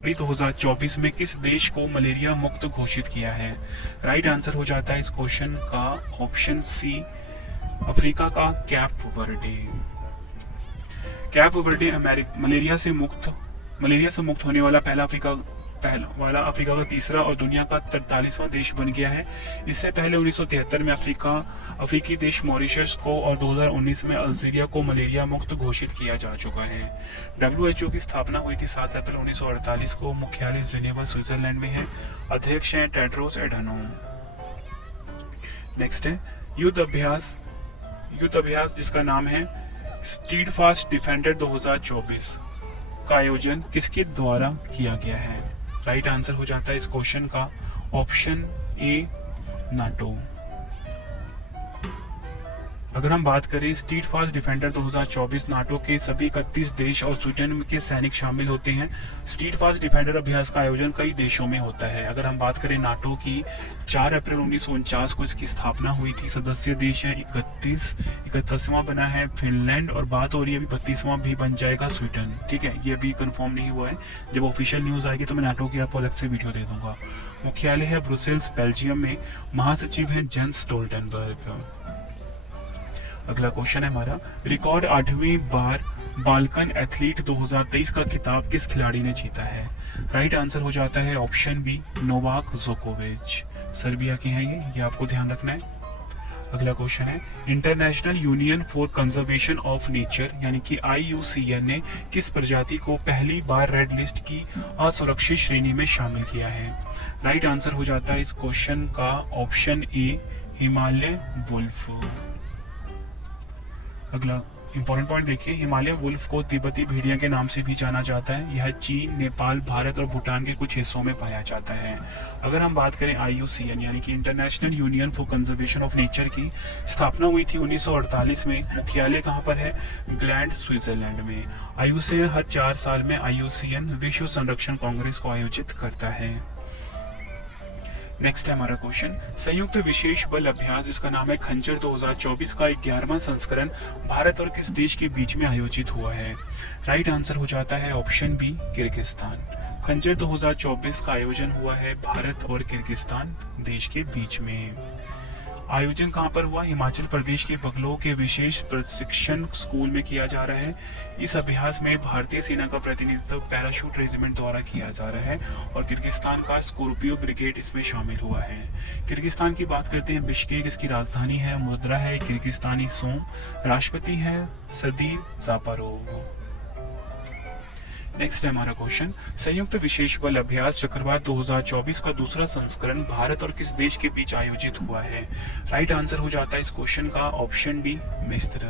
जनवरी 2024 में किस देश को मलेरिया मुक्त घोषित किया है? राइट आंसर हो जाता है इस क्वेश्चन का ऑप्शन सी, अफ्रीका का cap Verde. Cap Verde malaria से मुक्त होने वाला पहला अफ्रीका का तीसरा और दुनिया का 43वां देश बन गया है। इससे पहले 1973 में अफ्रीकी देश मॉरिशस को और 2019 में अल्जीरिया को मलेरिया मुक्त घोषित किया जा चुका है। WHO की स्थापना हुई थी 7 अप्रैल 1948 को। मुख्यालय जिनेवा स्विट्जरलैंड में है। अध्यक्ष हैं टेड्रोस एडहानोम। नेक्स्ट है युद्ध अभ्यास जिसका नाम है स्टीडफास्ट डिफेंडर 2024 का आयोजन किसके द्वारा किया गया है? राइट आंसर हो जाता है इस क्वेश्चन का ऑप्शन ए, नाटो। अगर हम बात करें स्टीडफास्ट डिफेंडर 2024, नाटो के सभी 31 देश और स्वीडन के सैनिक शामिल होते हैं। स्टीडफास्ट डिफेंडर अभ्यास का आयोजन कई देशों में होता है। अगर हम बात करें नाटो की, 4 अप्रैल 1949 को इसकी स्थापना हुई थी। सदस्य देश है 31वां बना है फिनलैंड, और बात हो रही है अभी 32वां भी बन जाएगा स्वीडन। ठीक है, ये अभी कंफर्म नहीं हुआ है। जब ऑफिशियल न्यूज आएगी तो मैं नाटो की आपको अलग से वीडियो दे दूंगा। मुख्यालय है ब्रुसेल्स, बेल्जियम में। महासचिव है जेंस स्टोल्टनबर्ग। अगला क्वेश्चन है हमारा, रिकॉर्ड 8वीं बार बाल्कन एथलीट 2023 का खिताब किस खिलाड़ी ने जीता है? राइट आंसर हो जाता है ऑप्शन बी, नोवाक जोकोविच। सर्बिया के हैं ये आपको ध्यान रखना है। अगला क्वेश्चन है, international union for conservation of nature यानी कि IUCN ने किस प्रजाति को पहली बार रेड लिस्ट की असुरक्षित श्रेणी में शामिल किया है? राइट आंसर हो जाता है इस क्वेश्चन का ऑप्शन ए, हिमालय वुल्फ। अगला इंपॉर्टेंट पॉइंट देखिए, हिमालय वुल्फ को तिब्बती भेड़िया के नाम से भी जाना जाता है। यह चीन, नेपाल, भारत और भूटान के कुछ हिस्सों में पाया जाता है। अगर हम बात करें IUCN यानी कि international union for conservation of nature की स्थापना हुई थी 1948 में। मुख्यालय कहाँ पर है? ग्लैंड, स्विट्जरलैंड में। IUCN हर 4 साल में IUCN विश्व संरक्षण कांग्रेस को आयोजित करता है। नेक्स्ट है हमारा क्वेश्चन, संयुक्त विशेष बल अभ्यास जिसका नाम है खंजर 2024 का 11वां संस्करण भारत और किस देश के बीच में आयोजित हुआ है? राइट आंसर हो जाता है ऑप्शन बी, किर्गिस्तान। खंजर 2024 का आयोजन हुआ है भारत और किर्गिस्तान देश के बीच में। आयोजन कहाँ पर हुआ? हिमाचल प्रदेश के बगलो के विशेष प्रशिक्षण स्कूल में किया जा रहा है। इस अभ्यास में भारतीय सेना का प्रतिनिधित्व पैराशूट रेजिमेंट द्वारा किया जा रहा है और किर्गिस्तान का स्कॉर्पियो ब्रिगेड इसमें शामिल हुआ है। किर्गिस्तान की बात करते हैं, बिश्केक इसकी राजधानी है। मुद्रा है किर्गिस्तानी सोम। राष्ट्रपति है सदीर जापारोव। नेक्स्ट है हमारा क्वेश्चन, संयुक्त विशेष बल अभ्यास चक्रवात 2024 का दूसरा संस्करण भारत और किस देश के बीच आयोजित हुआ है? राइट आंसर हो जाता है इस क्वेश्चन का ऑप्शन डी, मिस्र।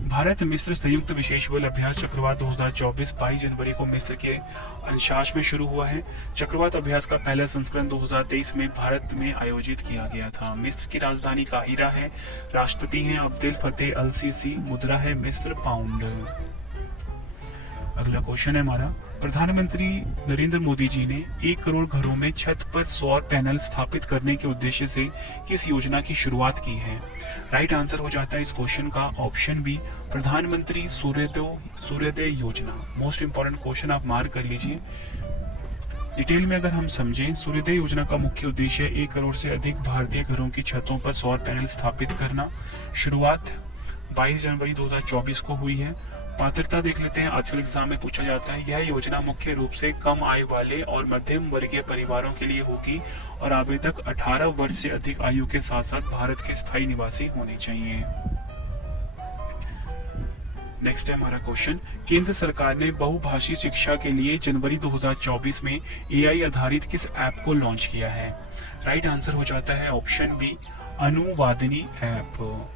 भारत मिस्र संयुक्त विशेष बल अभ्यास चक्रवात 2024 22 जनवरी को मिस्र के अंशाश में शुरू हुआ है। चक्रवात अभ्यास का पहला संस्करण 2023 में भारत में आयोजित किया गया था। मिस्र की राजधानी काहिरा है। राष्ट्रपति हैं अब्देल फतेह अल सीसी। मुद्रा है मिस्र पाउंड। अगला क्वेश्चन है हमारा, प्रधानमंत्री नरेंद्र मोदी जी ने 1 करोड़ घरों में छत पर सौर पैनल स्थापित करने के उद्देश्य से किस योजना की शुरुआत की है? राइट आंसर हो जाता है इस क्वेश्चन का ऑप्शन बी, प्रधानमंत्री सूर्योदय योजना। मोस्ट इंपॉर्टेंट क्वेश्चन आप मार्क कर लीजिए। डिटेल में अगर हम समझें, सूर्योदय योजना का मुख्य उद्देश्य 1 करोड़ से अधिक भारतीय घरों की छतों पर सौर पैनल स्थापित करना। शुरुआत 22 जनवरी 2024 को हुई है। पात्रता देख लेते हैं, आजकल एग्जाम में पूछा जाता है। यह योजना मुख्य रूप से कम आय वाले और मध्यम वर्गीय परिवारों के लिए होगी और आवेदक 18 वर्ष से अधिक आयु के साथ साथ भारत के स्थायी निवासी होने चाहिए। नेक्स्ट है हमारा क्वेश्चन, केंद्र सरकार ने बहुभाषी शिक्षा के लिए जनवरी 2024 में AI आधारित किस ऐप को लॉन्च किया है? राइट आंसर हो जाता है ऑप्शन बी, अनुवादिनी ऐप।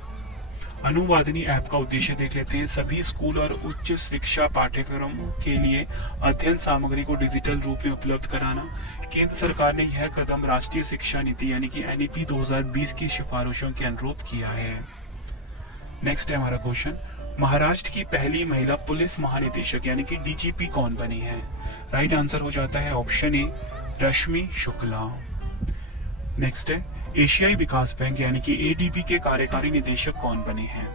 अनुवादिनी ऐप का उद्देश्य देख लेते हैं, सभी स्कूल और उच्च शिक्षा पाठ्यक्रमों के लिए अध्ययन सामग्री को डिजिटल रूप में उपलब्ध कराना। केंद्र सरकार ने यह कदम राष्ट्रीय शिक्षा नीति यानी कि NEP 2020 की सिफारिशों के अनुरूप किया है। नेक्स्ट है हमारा क्वेश्चन, महाराष्ट्र की पहली महिला पुलिस महानिदेशक यानी कि DGP कौन बनी है? राइट आंसर हो जाता है option A, Rashmi Shukla. Next है, एशियाई विकास बैंक यानी कि ADB के कार्यकारी निदेशक कौन बने हैं?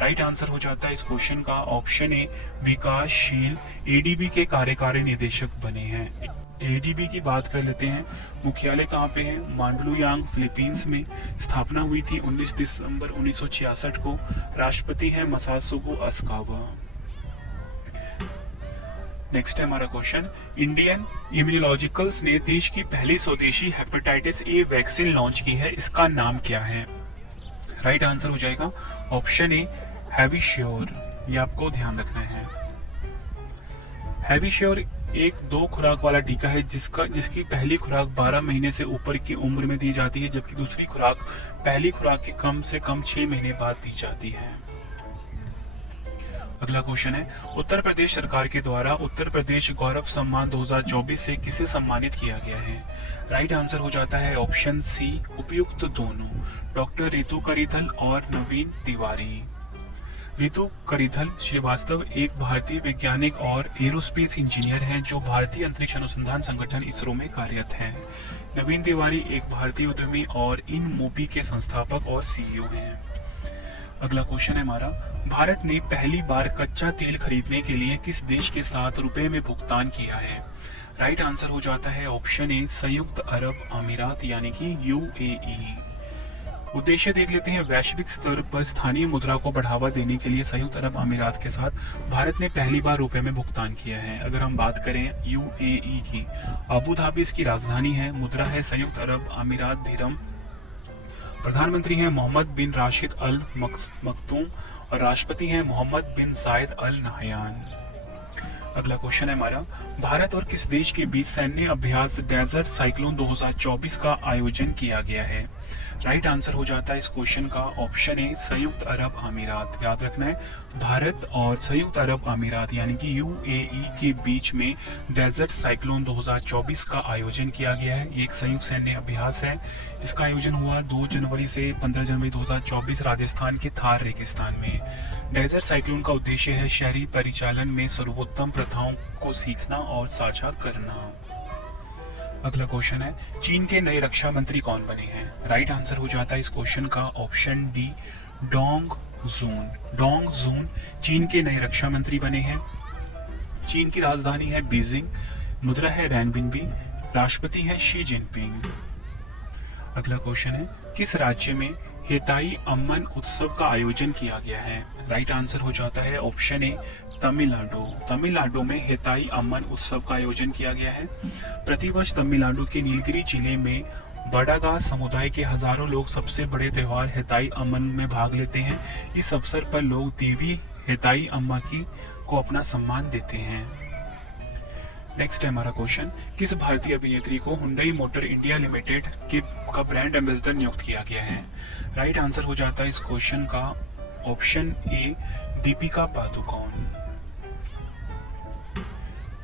राइट आंसर हो जाता है इस क्वेश्चन का ऑप्शन ए विकासशील एडीबी के कार्यकारी निदेशक बने हैं। एडीबी की बात कर लेते हैं। मुख्यालय कहाँ पे है? मांडलुयांग फिलीपींस में। स्थापना हुई थी 19 दिसंबर 1966 को। राष्ट्रपति हैं मसात्सुको असाकावा। नेक्स्ट है हमारा क्वेश्चन, इंडियन इम्यूनोलॉजिकल्स ने देश की पहली स्वदेशी हेपेटाइटिस ए वैक्सीन लॉन्च की है, इसका नाम क्या है? राइट आंसर हो जाएगा ऑप्शन ए हैविश्योर। ये आपको ध्यान रखना है। हैविश्योर एक 2 खुराक वाला टीका है जिसकी पहली खुराक 12 महीने से ऊपर की उम्र में दी जाती है, जबकि दूसरी खुराक पहली खुराक के कम से कम 6 महीने बाद दी जाती है। अगला क्वेश्चन है, उत्तर प्रदेश सरकार के द्वारा उत्तर प्रदेश गौरव सम्मान 2024 से किसे सम्मानित किया गया है? राइट आंसर हो जाता है ऑप्शन सी उपयुक्त दोनों, डॉक्टर रितु करिथल और नवीन तिवारी। रितु करिथल श्रीवास्तव एक भारतीय वैज्ञानिक और एरोस्पेस इंजीनियर हैं जो भारतीय अंतरिक्ष अनुसंधान संगठन इसरो में कार्यरत हैं। नवीन तिवारी एक भारतीय उद्यमी और इन मोबी के संस्थापक और सीईओ हैं। अगला क्वेश्चन है हमारा, भारत ने पहली बार कच्चा तेल खरीदने के लिए किस देश के साथ रुपए में भुगतान किया है? राइट आंसर हो जाता है ऑप्शन ए संयुक्त अरब अमीरात यानी कि यूएई। उद्देश्य देख लेते हैं। वैश्विक स्तर पर स्थानीय मुद्रा को बढ़ावा देने के लिए संयुक्त अरब अमीरात के साथ भारत ने पहली बार रुपए में भुगतान किया है। अगर हम बात करें यूएई की, अबू धाबी इसकी राजधानी है, मुद्रा है संयुक्त अरब अमीरात दिरहम, प्रधानमंत्री हैं मोहम्मद बिन राशिद अल मखदूम और राष्ट्रपति हैं मोहम्मद बिन जायद अल नाहयान। अगला क्वेश्चन है हमारा, भारत और किस देश के बीच सैन्य अभ्यास डेजर्ट साइक्लोन 2024 का आयोजन किया गया है? राइट आंसर हो जाता है इस क्वेश्चन का ऑप्शन ए संयुक्त अरब अमीरात। याद रखना है, भारत और संयुक्त अरब अमीरात यानी कि यूएई के बीच में डेजर्ट साइक्लोन 2024 का आयोजन किया गया है। ये एक संयुक्त सैन्य अभ्यास है। इसका आयोजन हुआ 2 जनवरी से 15 जनवरी 2024 राजस्थान के थार रेगिस्तान में। डेजर्ट साइक्लोन का उद्देश्य है शहरी परिचालन में सर्वोत्तम प्रथाओं को सीखना और साझा करना। अगला क्वेश्चन है, चीन के नए रक्षा मंत्री कौन बने हैं? राइट आंसर हो जाता है इस क्वेश्चन का ऑप्शन डी डोंग जून। डोंग जून चीन के नए रक्षा मंत्री बने हैं। चीन की राजधानी है बीजिंग, मुद्रा है रैनबिनबी, राष्ट्रपति हैं शी जिनपिंग। अगला क्वेश्चन है, किस राज्य में हेताई अम्मन उत्सव का आयोजन किया गया है? राइट आंसर हो जाता है ऑप्शन ए तमिलनाडु। तमिलनाडु में हेताई अम्मन उत्सव का आयोजन किया गया है। प्रतिवर्ष तमिलनाडु के नीलगिरी जिले में बड़ागा समुदाय के हजारों लोग सबसे बड़े त्योहार हेताई अम्मन में भाग लेते हैं। इस अवसर पर लोग देवी हेताई अम्मा को अपना सम्मान देते हैं। नेक्स्ट है हमारा क्वेश्चन, किस भारतीय अभिनेत्री को हुंडई मोटर इंडिया लिमिटेड का ब्रांड एम्बेसडर नियुक्त किया गया है? राइट आंसर हो जाता है इस क्वेश्चन का ऑप्शन ए दीपिका पादुकोण।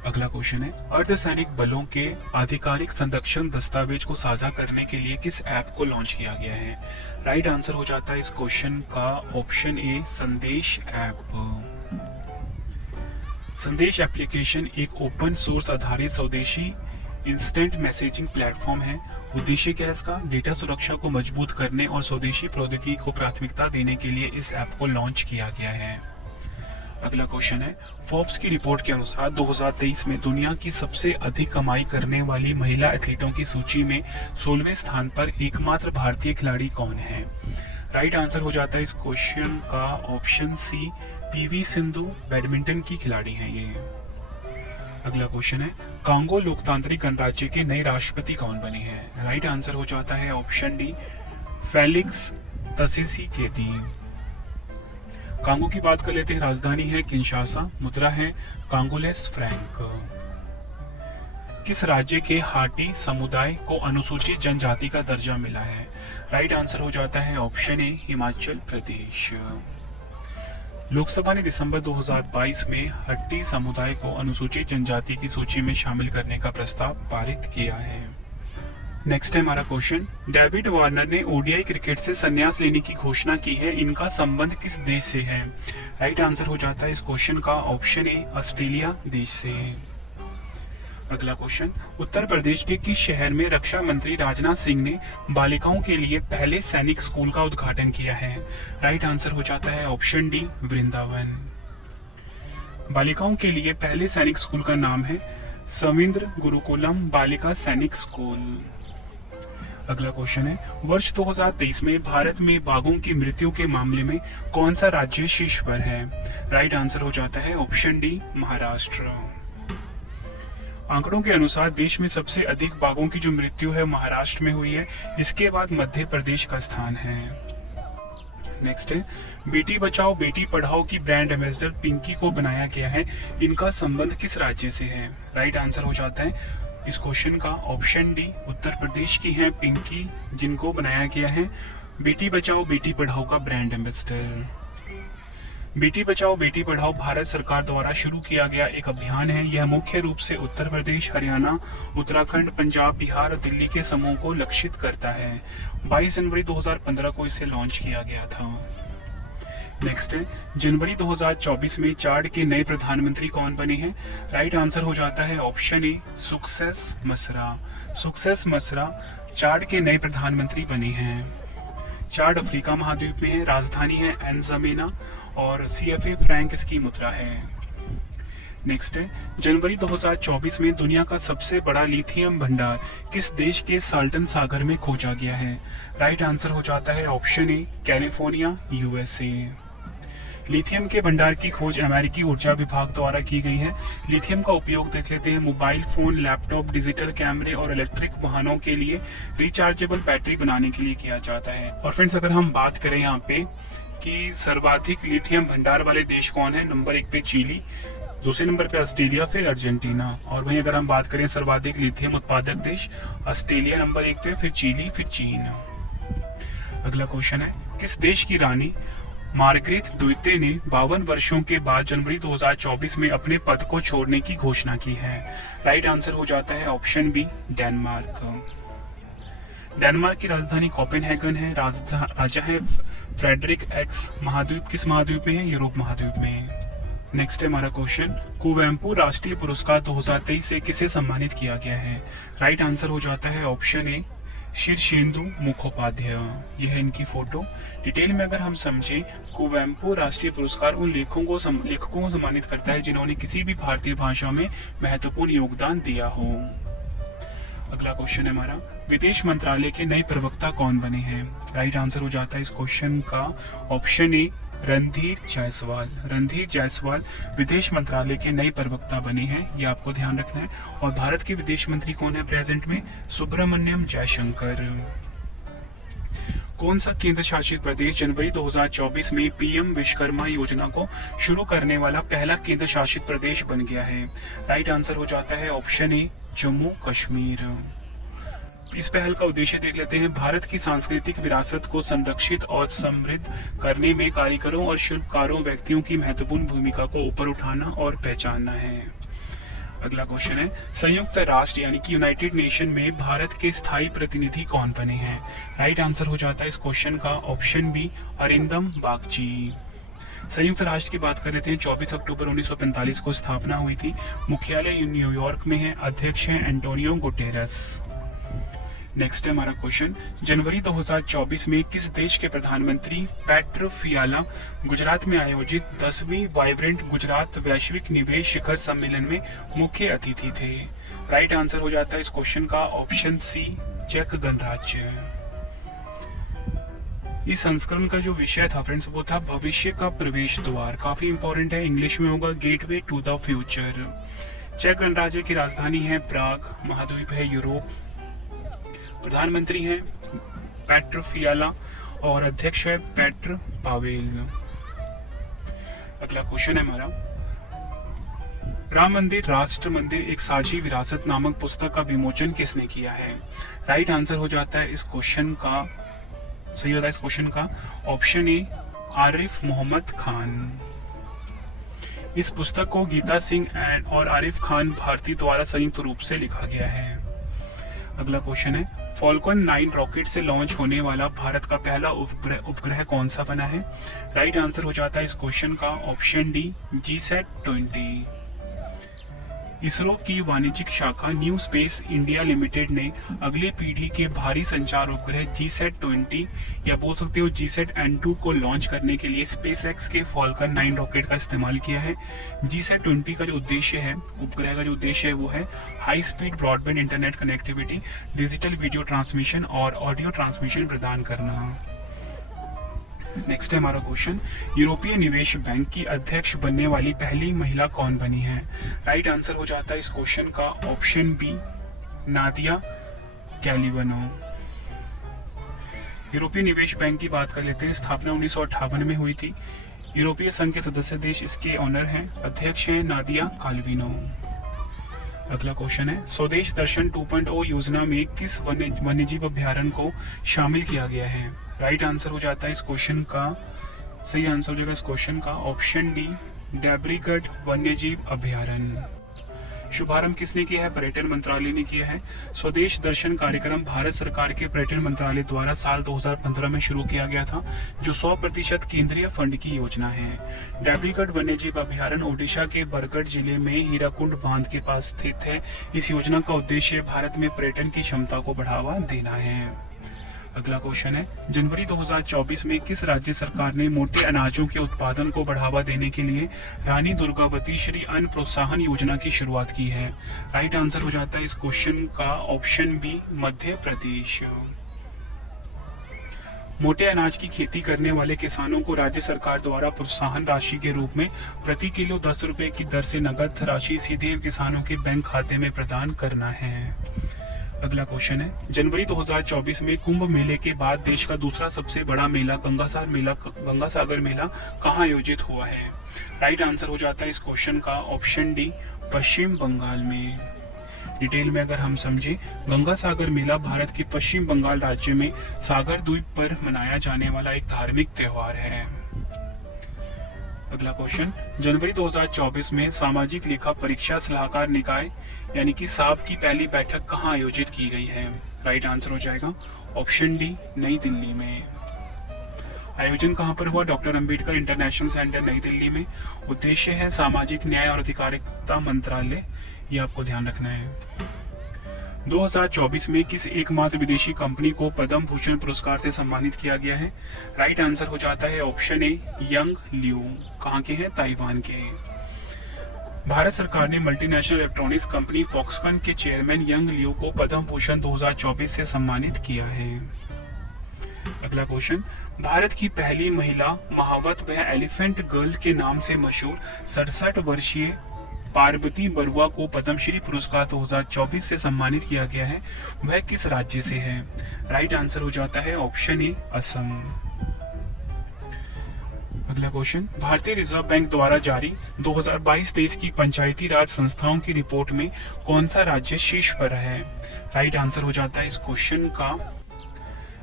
अगला क्वेश्चन है, अर्धसैनिक बलों के आधिकारिक संरक्षण दस्तावेज को साझा करने के लिए किस ऐप को लॉन्च किया गया है? राइट आंसर हो जाता है इस क्वेश्चन का ऑप्शन ए संदेश ऐप। संदेश एप्लीकेशन एक ओपन सोर्स आधारित स्वदेशी इंस्टेंट मैसेजिंग प्लेटफॉर्म है। उद्देश्य क्या है इसका? डेटा सुरक्षा को मजबूत करने और स्वदेशी प्रौद्योगिकी को प्राथमिकता देने के लिए इस ऐप को लॉन्च किया गया है। अगला क्वेश्चन है, फोर्ब्स की रिपोर्ट के अनुसार 2023 में दुनिया की सबसे अधिक कमाई करने वाली महिला एथलीटों की सूची में 16वें स्थान पर एकमात्र भारतीय खिलाड़ी कौन है? राइट आंसर हो जाता है इस क्वेश्चन का option C PV Sindhu badminton की खिलाड़ी हैं ये। अगला क्वेश्चन है, कांगो लोकतांत्रिक गणराज्य के नए राष्ट्रपति कौन बने हैं? राइट आंसर हो जाता है ऑप्शन डी फेलिक्स त्शेसिकेदी। कांगो की बात कर लेते हैं। राजधानी है किंशासा, मुद्रा है कांगोलेस फ्रैंक। किस राज्य के हाटी समुदाय को अनुसूचित जनजाति का दर्जा मिला है? राइट आंसर हो जाता है ऑप्शन ए हिमाचल प्रदेश। लोकसभा ने दिसंबर 2022 में हट्टी समुदाय को अनुसूचित जनजाति की सूची में शामिल करने का प्रस्ताव पारित किया है। नेक्स्ट है हमारा क्वेश्चन, डेविड वार्नर ने ओडीआई क्रिकेट से संन्यास लेने की घोषणा की है, इनका संबंध किस देश से है? राइट आंसर हो जाता है इस क्वेश्चन का ऑप्शन ए ऑस्ट्रेलिया देश से। अगला क्वेश्चन, उत्तर प्रदेश के किस शहर में रक्षा मंत्री राजनाथ सिंह ने बालिकाओं के लिए पहले सैनिक स्कूल का उद्घाटन किया है? राइट आंसर हो जाता है ऑप्शन डी, वृंदावन। बालिकाओं के लिए पहले सैनिक स्कूल का नाम है सविंद्र गुरुकुलम बालिका सैनिक स्कूल। अगला क्वेश्चन है, वर्ष 2023 में भारत में बाघों की मृत्यु के मामले में कौन सा राज्य शीर्ष पर है? राइट आंसर हो जाता है ऑप्शन डी, महाराष्ट्र। आंकड़ों के अनुसार देश में सबसे अधिक बाघों की जो मृत्यु है महाराष्ट्र में हुई है, इसके बाद मध्य प्रदेश का स्थान है। नेक्स्ट है, बेटी बचाओ बेटी पढ़ाओ की ब्रांड एम्बेसडर पिंकी को बनाया गया है, इनका संबंध किस राज्य से है? राइट आंसर हो जाता है इस क्वेश्चन का ऑप्शन डी, उत्तर प्रदेश की हैं पिंकी, जिनको बनाया गया है बेटी बचाओ बेटी पढ़ाओ का ब्रांड एम्बेसडर। बेटी बचाओ बेटी पढ़ाओ भारत सरकार द्वारा शुरू किया गया एक अभियान है। यह मुख्य रूप से उत्तर प्रदेश, हरियाणा, उत्तराखंड, पंजाब, बिहार और दिल्ली के समूह को लक्षित करता है। 22 जनवरी 2015 को इसे लॉन्च किया गया था। नेक्स्ट है, जनवरी 2024 में चाड के नए प्रधानमंत्री कौन बने हैं? राइट आंसर हो जाता है ऑप्शन ए, सक्सेस मसरा। सक्सेस मसरा चाड के नए प्रधानमंत्री बने हैं। चाड अफ्रीका महाद्वीप में है, राजधानी है एनजमेना और CFA फ्रैंक इसकी मुद्रा है। नेक्स्ट है, जनवरी 2024 में दुनिया का सबसे बड़ा लिथियम भंडार किस देश के साल्टन सागर में खोजा गया है? राइट आंसर हो जाता है option A, California, USA। Lithium के भंडार की खोज अमेरिकी ऊर्जा विभाग द्वारा की गई है। लिथियम का उपयोग देख लेते हैं मोबाइल फोन, लैपटॉप, डिजिटल कैमरे और इलेक्ट्रिक वाहनों के लिए रिचार्जेबल बैटरी बनाने के लिए किया जाता है। और फ्रेंड्स, अगर हम बात करें यहाँ पे कि सर्वाधिक लिथियम भंडार वाले देश कौन है, नंबर 1 पे चिली, दूसरे नंबर पे ऑस्ट्रेलिया, फिर अर्जेंटीना। और वहीं अगर हम बात करें सर्वाधिक लिथियम उत्पादक देश, ऑस्ट्रेलिया नंबर 1 पे, फिर चिली, फिर चीन। अगला क्वेश्चन है, किस देश की रानी मार्गरेट द्वितीय ने 52 वर्षों के बाद जनवरी 2024 में अपने पद को छोड़ने की घोषणा की है? राइट आंसर हो जाता है ऑप्शन बी, डेनमार्क। डेनमार्क की राजधानी कोपेनहेगन है। राजा है फ्रेडरिक एक्स। महाद्वीप किस महाद्वीप में है? यूरोप महाद्वीप में। नेक्स्ट है हमारा क्वेश्चन, कुवेम्पु राष्ट्रीय पुरस्कार 2023 से किसे सम्मानित किया गया है? राइट आंसर हो जाता है ऑप्शन ए, शीर्षेंदु मुखोपाध्याय। यह है इनकी फोटो। डिटेल में अगर हम समझें, कुवेम्पु राष्ट्रीय पुरस्कार उन लेखकों को सम्मानित करता है जिन्होंने किसी भी भारतीय भाषा में महत्वपूर्ण योगदान दिया हो। अगला क्वेश्चन है हमारा, विदेश मंत्रालय के नए प्रवक्ता कौन बने हैं? राइट आंसर हो जाता है इस क्वेश्चन का ऑप्शन ए, रणधीर जायसवाल। रणधीर जायसवाल विदेश मंत्रालय के नए प्रवक्ता बने हैं, ये आपको ध्यान रखना है। और भारत के विदेश मंत्री कौन है प्रेजेंट में? सुब्रमण्यम जयशंकर। कौन सा केंद्र शासित प्रदेश जनवरी 2024 में PM विश्वकर्मा योजना को शुरू करने वाला पहला केंद्र शासित प्रदेश बन गया है? राइट आंसर हो जाता है ऑप्शन ए, जम्मू कश्मीर। इस पहल का उद्देश्य देख लेते हैं, भारत की सांस्कृतिक विरासत को संरक्षित और समृद्ध करने में कारीगरों और शिल्पकारों व्यक्तियों की महत्वपूर्ण भूमिका को ऊपर उठाना और पहचानना है। अगला क्वेश्चन है, संयुक्त राष्ट्र यानी कि यूनाइटेड नेशन में भारत के स्थायी प्रतिनिधि कौन बने हैं? राइट आंसर हो जाता है इस क्वेश्चन का ऑप्शन बी, अरिंदम बागची। संयुक्त राष्ट्र की बात कर लेते हैं, 24 अक्टूबर 1945 को स्थापना हुई थी। मुख्यालय न्यूयॉर्क में है। अध्यक्ष हैं एंटोनियो गुटेरस। नेक्स्ट है हमारा क्वेश्चन, जनवरी 2024 में किस देश के प्रधानमंत्री पेट्रो फियाला गुजरात में आयोजित 10वीं वाइब्रेंट गुजरात वैश्विक निवेश शिखर सम्मेलन में मुख्य अतिथि थे? राइट आंसर हो जाता है इस क्वेश्चन का ऑप्शन सी, चेक गणराज्य। इस संस्करण का जो विषय था फ्रेंड्स, वो था भविष्य का प्रवेश द्वार। काफी इंपॉर्टेंट है, इंग्लिश में होगा गेटवे टू द फ्यूचर। चेक गणराज्य की राजधानी है प्राग, महाद्वीप है यूरोप। प्रधानमंत्री हैं पेट्रो फियाला और अध्यक्ष है पेट्र पावेल। अगला क्वेश्चन है हमारा, राम मंदिर राष्ट्र मंदिर एक साझी विरासत नामक पुस्तक का विमोचन किसने किया है? राइट आंसर हो जाता है इस क्वेश्चन का, सही होता है इस क्वेश्चन का ऑप्शन ए, आरिफ मोहम्मद खान। इस पुस्तक को गीता सिंह और आरिफ खान भारती द्वारा संयुक्त रूप से लिखा गया है। अगला क्वेश्चन है, फॉल्कन 9 रॉकेट से लॉन्च होने वाला भारत का पहला उपग्रह कौन सा बना है? राइट आंसर हो जाता है इस क्वेश्चन का ऑप्शन डी, GSAT-20। इसरो की वाणिज्यिक शाखा न्यू स्पेस इंडिया लिमिटेड ने अगली पीढ़ी के भारी संचार उपग्रह GSAT-20 या बोल सकते हो GSAT-N2 को लॉन्च करने के लिए SpaceX के Falcon 9 रॉकेट का इस्तेमाल किया है। GSAT-20 का जो उद्देश्य है, उपग्रह का जो उद्देश्य है वो है high speed broadband internet connectivity, digital video transmission और ऑडियो ट्रांसमिशन प्रदान करना। नेक्स्ट है हमारा क्वेश्चन, यूरोपीय निवेश बैंक की अध्यक्ष बनने वाली पहली महिला कौन बनी है? राइट आंसर हो जाता है इस क्वेश्चन का ऑप्शन बी, नादिया कैलिवनो। यूरोपीय निवेश बैंक की बात कर लेते हैं। स्थापना 1958 में हुई थी। यूरोपीय संघ के सदस्य देश इसके ऑनर हैं। अध्यक्ष हैं नादिया कैलिवनो। अगला क्वेश्चन है, स्वदेश दर्शन 2.0 योजना में किस वन्यजीव अभ्यारण्य को शामिल किया गया है? राइट आंसर हो जाता है इस क्वेश्चन का, सही आंसर हो जाएगा इस क्वेश्चन का ऑप्शन डी, डैबरीगढ़ वन्यजीव अभ्यारण्य। शुभारंभ किसने किया है? पर्यटन मंत्रालय ने किया है। स्वदेश दर्शन कार्यक्रम भारत सरकार के पर्यटन मंत्रालय द्वारा साल 2015 में शुरू किया गया था, जो 100% केंद्रीय फंड की योजना है। डैबरीगढ़ वन्यजीव अभ्यारण्य ओडिशा के बरगढ़ जिले में हीराकुंड बांध के पास स्थित है। इस योजना का उद्देश्य भारत में पर्यटन की क्षमता को बढ़ावा देना है। अगला क्वेश्चन है, जनवरी 2024 में किस राज्य सरकार ने मोटे अनाजों के उत्पादन को बढ़ावा देने के लिए रानी दुर्गावती श्री अन्न प्रोत्साहन योजना की शुरुआत की है? राइट आंसर हो जाता है इस क्वेश्चन का ऑप्शन बी, मध्य प्रदेश। मोटे अनाज की खेती करने वाले किसानों को राज्य सरकार द्वारा प्रोत्साहन राशि के रूप में प्रति किलो 10 रुपए की दर से नगद राशि सीधे किसानों के बैंक खाते में प्रदान करना है। अगला क्वेश्चन है, जनवरी 2024 में कुंभ मेले के बाद देश का दूसरा सबसे बड़ा मेला गंगासागर मेला कहाँ आयोजित हुआ है? राइट आंसर हो जाता है इस क्वेश्चन का ऑप्शन डी, पश्चिम बंगाल में। डिटेल में अगर हम समझे, गंगासागर मेला भारत के पश्चिम बंगाल राज्य में सागर द्वीप पर मनाया जाने वाला एक धार्मिक त्योहार है। अगला क्वेश्चन, जनवरी 2024 में सामाजिक लेखा परीक्षा सलाहकार निकाय यानी कि साब की पहली बैठक कहाँ आयोजित की गई है? राइट आंसर हो जाएगा ऑप्शन डी, नई दिल्ली में। आयोजन कहाँ पर हुआ? डॉक्टर अंबेडकर इंटरनेशनल सेंटर, नई दिल्ली में। उद्देश्य है सामाजिक न्याय और अधिकारिता मंत्रालय, ये आपको ध्यान रखना है। 2024 में किस एकमात्र विदेशी कंपनी को पद्म भूषण पुरस्कार से सम्मानित किया गया है? राइट आंसर हो जाता है ऑप्शन ए, यंग लियू। कहाँ के हैं? ताइवान के। भारत सरकार ने मल्टीनेशनल इलेक्ट्रॉनिक्स कंपनी फॉक्सकॉन के चेयरमैन यंग लियू को पद्म भूषण 2024 से सम्मानित किया है। अगला क्वेश्चन, भारत की पहली महिला महावत व एलिफेंट गर्ल के नाम से मशहूर 67 वर्षीय पार्वती बरुआ को पद्मश्री पुरस्कार 2024 से सम्मानित किया गया है। वह किस राज्य से है? राइट आंसर हो जाता है ऑप्शन ए, असम। अगला क्वेश्चन, भारतीय रिजर्व बैंक द्वारा जारी 2022-23 की पंचायती राज संस्थाओं की रिपोर्ट में कौन सा राज्य शीर्ष पर है? राइट आंसर हो जाता है इस क्वेश्चन का,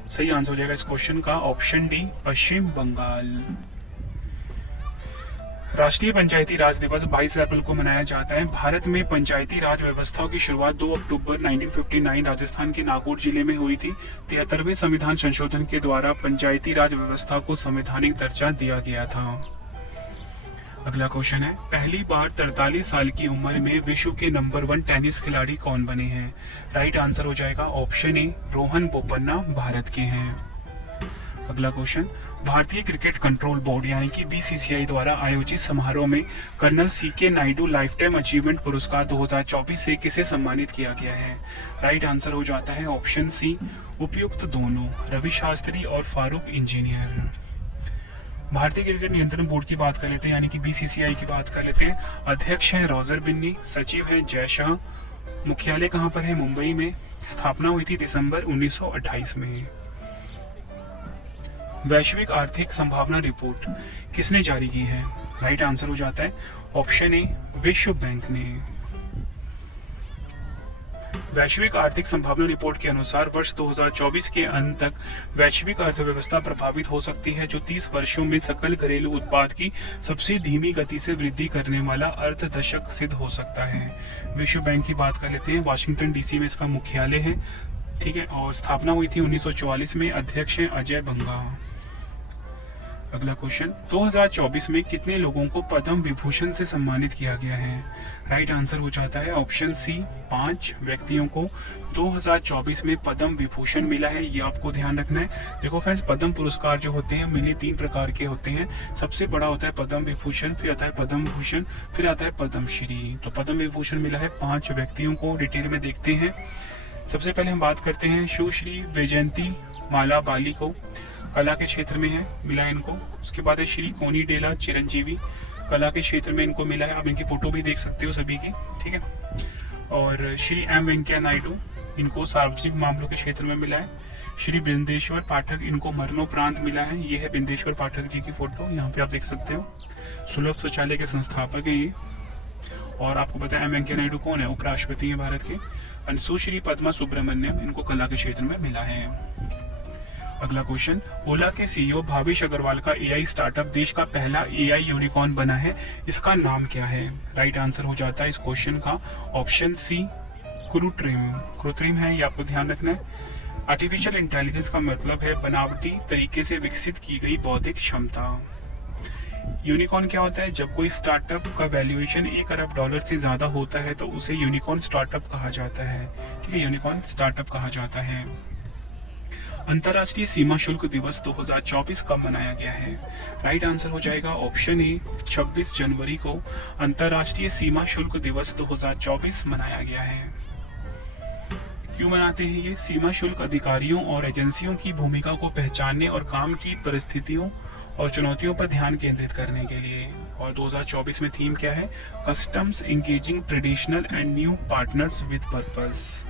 सही आंसर हो जाएगा इस क्वेश्चन का ऑप्शन डी, पश्चिम बंगाल। राष्ट्रीय पंचायती राज दिवस 22 अप्रैल को मनाया जाता है। भारत में पंचायती राज व्यवस्था की शुरुआत 2 अक्टूबर 1959 राजस्थान के नागौर जिले में हुई थी। 73वें संविधान संशोधन के द्वारा पंचायती राज व्यवस्था को संवैधानिक दर्जा दिया गया था। अगला क्वेश्चन है, पहली बार 43 साल की उम्र में विश्व के नंबर 1 टेनिस खिलाड़ी कौन बने हैं? राइट आंसर हो जाएगा ऑप्शन ए, रोहन बोपन्ना भारत के हैं। अगला क्वेश्चन, भारतीय क्रिकेट कंट्रोल बोर्ड यानी कि BCCI द्वारा आयोजित समारोह में colonel CK Naidu lifetime achievement पुरस्कार 2024 से किसे सम्मानित किया गया है? राइट आंसर हो जाता है ऑप्शन सी, उपयुक्त दोनों, रवि शास्त्री और फारूक इंजीनियर। भारतीय क्रिकेट नियंत्रण बोर्ड की बात कर लेते हैं यानी कि BCCI की बात कर लेते हैं। अध्यक्ष हैं रोजर बिन्नी, सचिव हैं जय शाह। मुख्यालय कहाँ पर है? मुंबई में। स्थापना हुई थी दिसंबर 1928 में। वैश्विक आर्थिक संभावना रिपोर्ट किसने जारी की है? राइट आंसर हो जाता है ऑप्शन ए, विश्व बैंक ने। वैश्विक आर्थिक संभावना रिपोर्ट के अनुसार वर्ष 2024 के अंत तक वैश्विक अर्थव्यवस्था प्रभावित हो सकती है, जो 30 वर्षों में सकल घरेलू उत्पाद की सबसे धीमी गति से वृद्धि करने वाला अर्थ दशक सिद्ध हो सकता है। विश्व बैंक की बात कर लेते हैं। वाशिंगटन DC में इसका मुख्यालय है, ठीक है, और स्थापना हुई थी 1944 में। अध्यक्ष हैं अजय बंगा। अगला क्वेश्चन, 2024 में कितने लोगों को पद्म विभूषण से सम्मानित किया गया है? राइट आंसर हो जाता है ऑप्शन सी, 5 व्यक्तियों को 2024 में पद्म विभूषण मिला है। ये आपको ध्यान रखना है। देखो फ्रेंड्स, पद्म पुरस्कार जो होते हैं मेनली 3 प्रकार के होते हैं। सबसे बड़ा होता है पद्म विभूषण, फिर आता है पद्म भूषण, फिर आता है पद्मश्री। तो पद्म विभूषण मिला है 5 व्यक्तियों को। डिटेल में देखते हैं। सबसे पहले हम बात करते हैं सुश्री वैजयंती माला बाली को, कला के क्षेत्र में है, मिला है इनको। उसके बाद है श्री कोनिडेला चिरंजीवी, कला के क्षेत्र में इनको मिला है। आप इनकी फोटो भी देख सकते हो सभी की, ठीक है। और श्री एम वेंकैया नायडू, इनको सार्वजनिक मामलों के क्षेत्र में मिला है। श्री बिंदेश्वर पाठक, इनको मरणोपरांत मिला है। ये है बिंदेश्वर पाठक जी की फोटो, यहाँ पे आप देख सकते हो। सुलभ शौचालय के संस्थापक है ये। और आपको पता है एम वेंकैया नायडू कौन है? उपराष्ट्रपति है भारत के। सुश्री पद्मा सुब्रमण्यम, इनको कला के क्षेत्र में मिला है। अगला क्वेश्चन, ओला के सीईओ भावेश अग्रवाल का एआई स्टार्टअप देश का पहला एआई यूनिकॉर्न बना है। इसका नाम क्या है? राइट आंसर हो जाता है इस क्वेश्चन का ऑप्शन सी, क्रूट्रिम। क्रूट्रिम है, ये आपको ध्यान रखना है। आर्टिफिशियल इंटेलिजेंस का मतलब है बनावटी तरीके से विकसित की गई बौद्धिक क्षमता। यूनिकॉर्न क्या होता है? जब कोई स्टार्टअप का वैल्यूएशन $1 अरब से ज्यादा होता है तो उसे यूनिकॉर्न स्टार्टअप कहा जाता है, ठीक है। यूनिकॉर्न स्टार्टअप कहा जाता है। अंतर्राष्ट्रीय सीमा शुल्क दिवस 2024 कब मनाया गया है? राइट आंसर हो जाएगा ऑप्शन ए, 26 जनवरी को अंतर्राष्ट्रीय सीमा शुल्क दिवस 2024 मनाया गया है। क्यों मनाते हैं ये? सीमा शुल्क अधिकारियों और एजेंसियों की भूमिका को पहचानने और काम की परिस्थितियों और चुनौतियों पर ध्यान केंद्रित करने के लिए। और 2024 में थीम क्या है? Customs engaging traditional and new partners with purpose.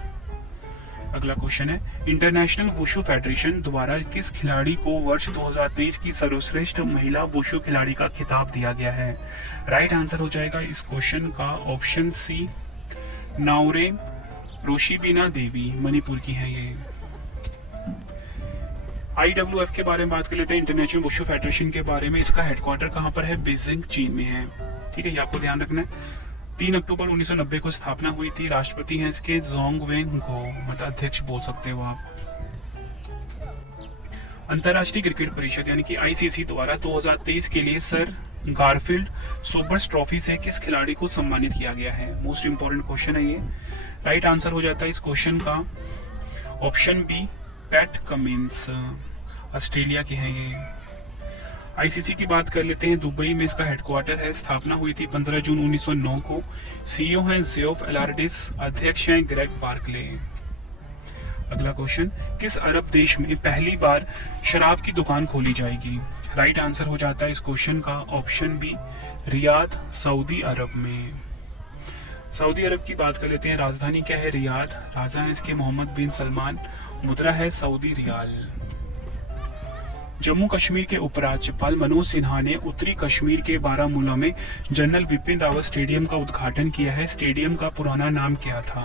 अगला क्वेश्चन है, इंटरनेशनल वुशु फेडरेशन द्वारा किस खिलाड़ी को वर्ष 2023 की सर्वश्रेष्ठ महिला वुशु खिलाड़ी का खिताब दिया गया है? राइट आंसर हो जाएगा इस क्वेश्चन का ऑप्शन सी, नाओरेम रोशिबिना देवी, मणिपुर की है ये। IWF के बारे में बात कर लेते हैं, इंटरनेशनल वुशु फेडरेशन के बारे में। इसका हेडक्वार्टर कहाँ पर है? बीजिंग, चीन में है, ठीक है। ये आपको ध्यान रखना है। 3 अक्टूबर 1990 को स्थापना हुई थी। राष्ट्रपति हैं इसके जोंग वेन गो, मतलब अध्यक्ष बोल सकते हो आप। अंतर्राष्ट्रीय क्रिकेट परिषद यानी कि ICC द्वारा 2023 के लिए सर गारफील्ड सोबर्स ट्रॉफी से किस खिलाड़ी को सम्मानित किया गया है? मोस्ट इंपोर्टेंट क्वेश्चन है ये। राइट आंसर हो जाता है इस क्वेश्चन का option B, Pat Cummins, Australia के हैं ये। ICC की बात कर लेते हैं, दुबई में इसका हेडक्वार्टर है। स्थापना हुई थी 15 जून 1909 को। CEO हैं जियोफ एलार्डिस, अध्यक्ष हैं ग्रेग बार्कले। अगला क्वेश्चन, किस अरब देश में पहली बार शराब की दुकान खोली जाएगी? राइट आंसर हो जाता है इस क्वेश्चन का ऑप्शन बी, रियाद, सऊदी अरब में। सऊदी अरब की बात कर लेते हैं, राजधानी क्या है? रियाद। राजा है इसके मोहम्मद बिन सलमान। मुद्रा है सऊदी रियाल। जम्मू कश्मीर के उपराज्यपाल मनोज सिन्हा ने उत्तरी कश्मीर के बारामूला में जनरल बिपिन रावत स्टेडियम का उद्घाटन किया है। स्टेडियम का पुराना नाम क्या था?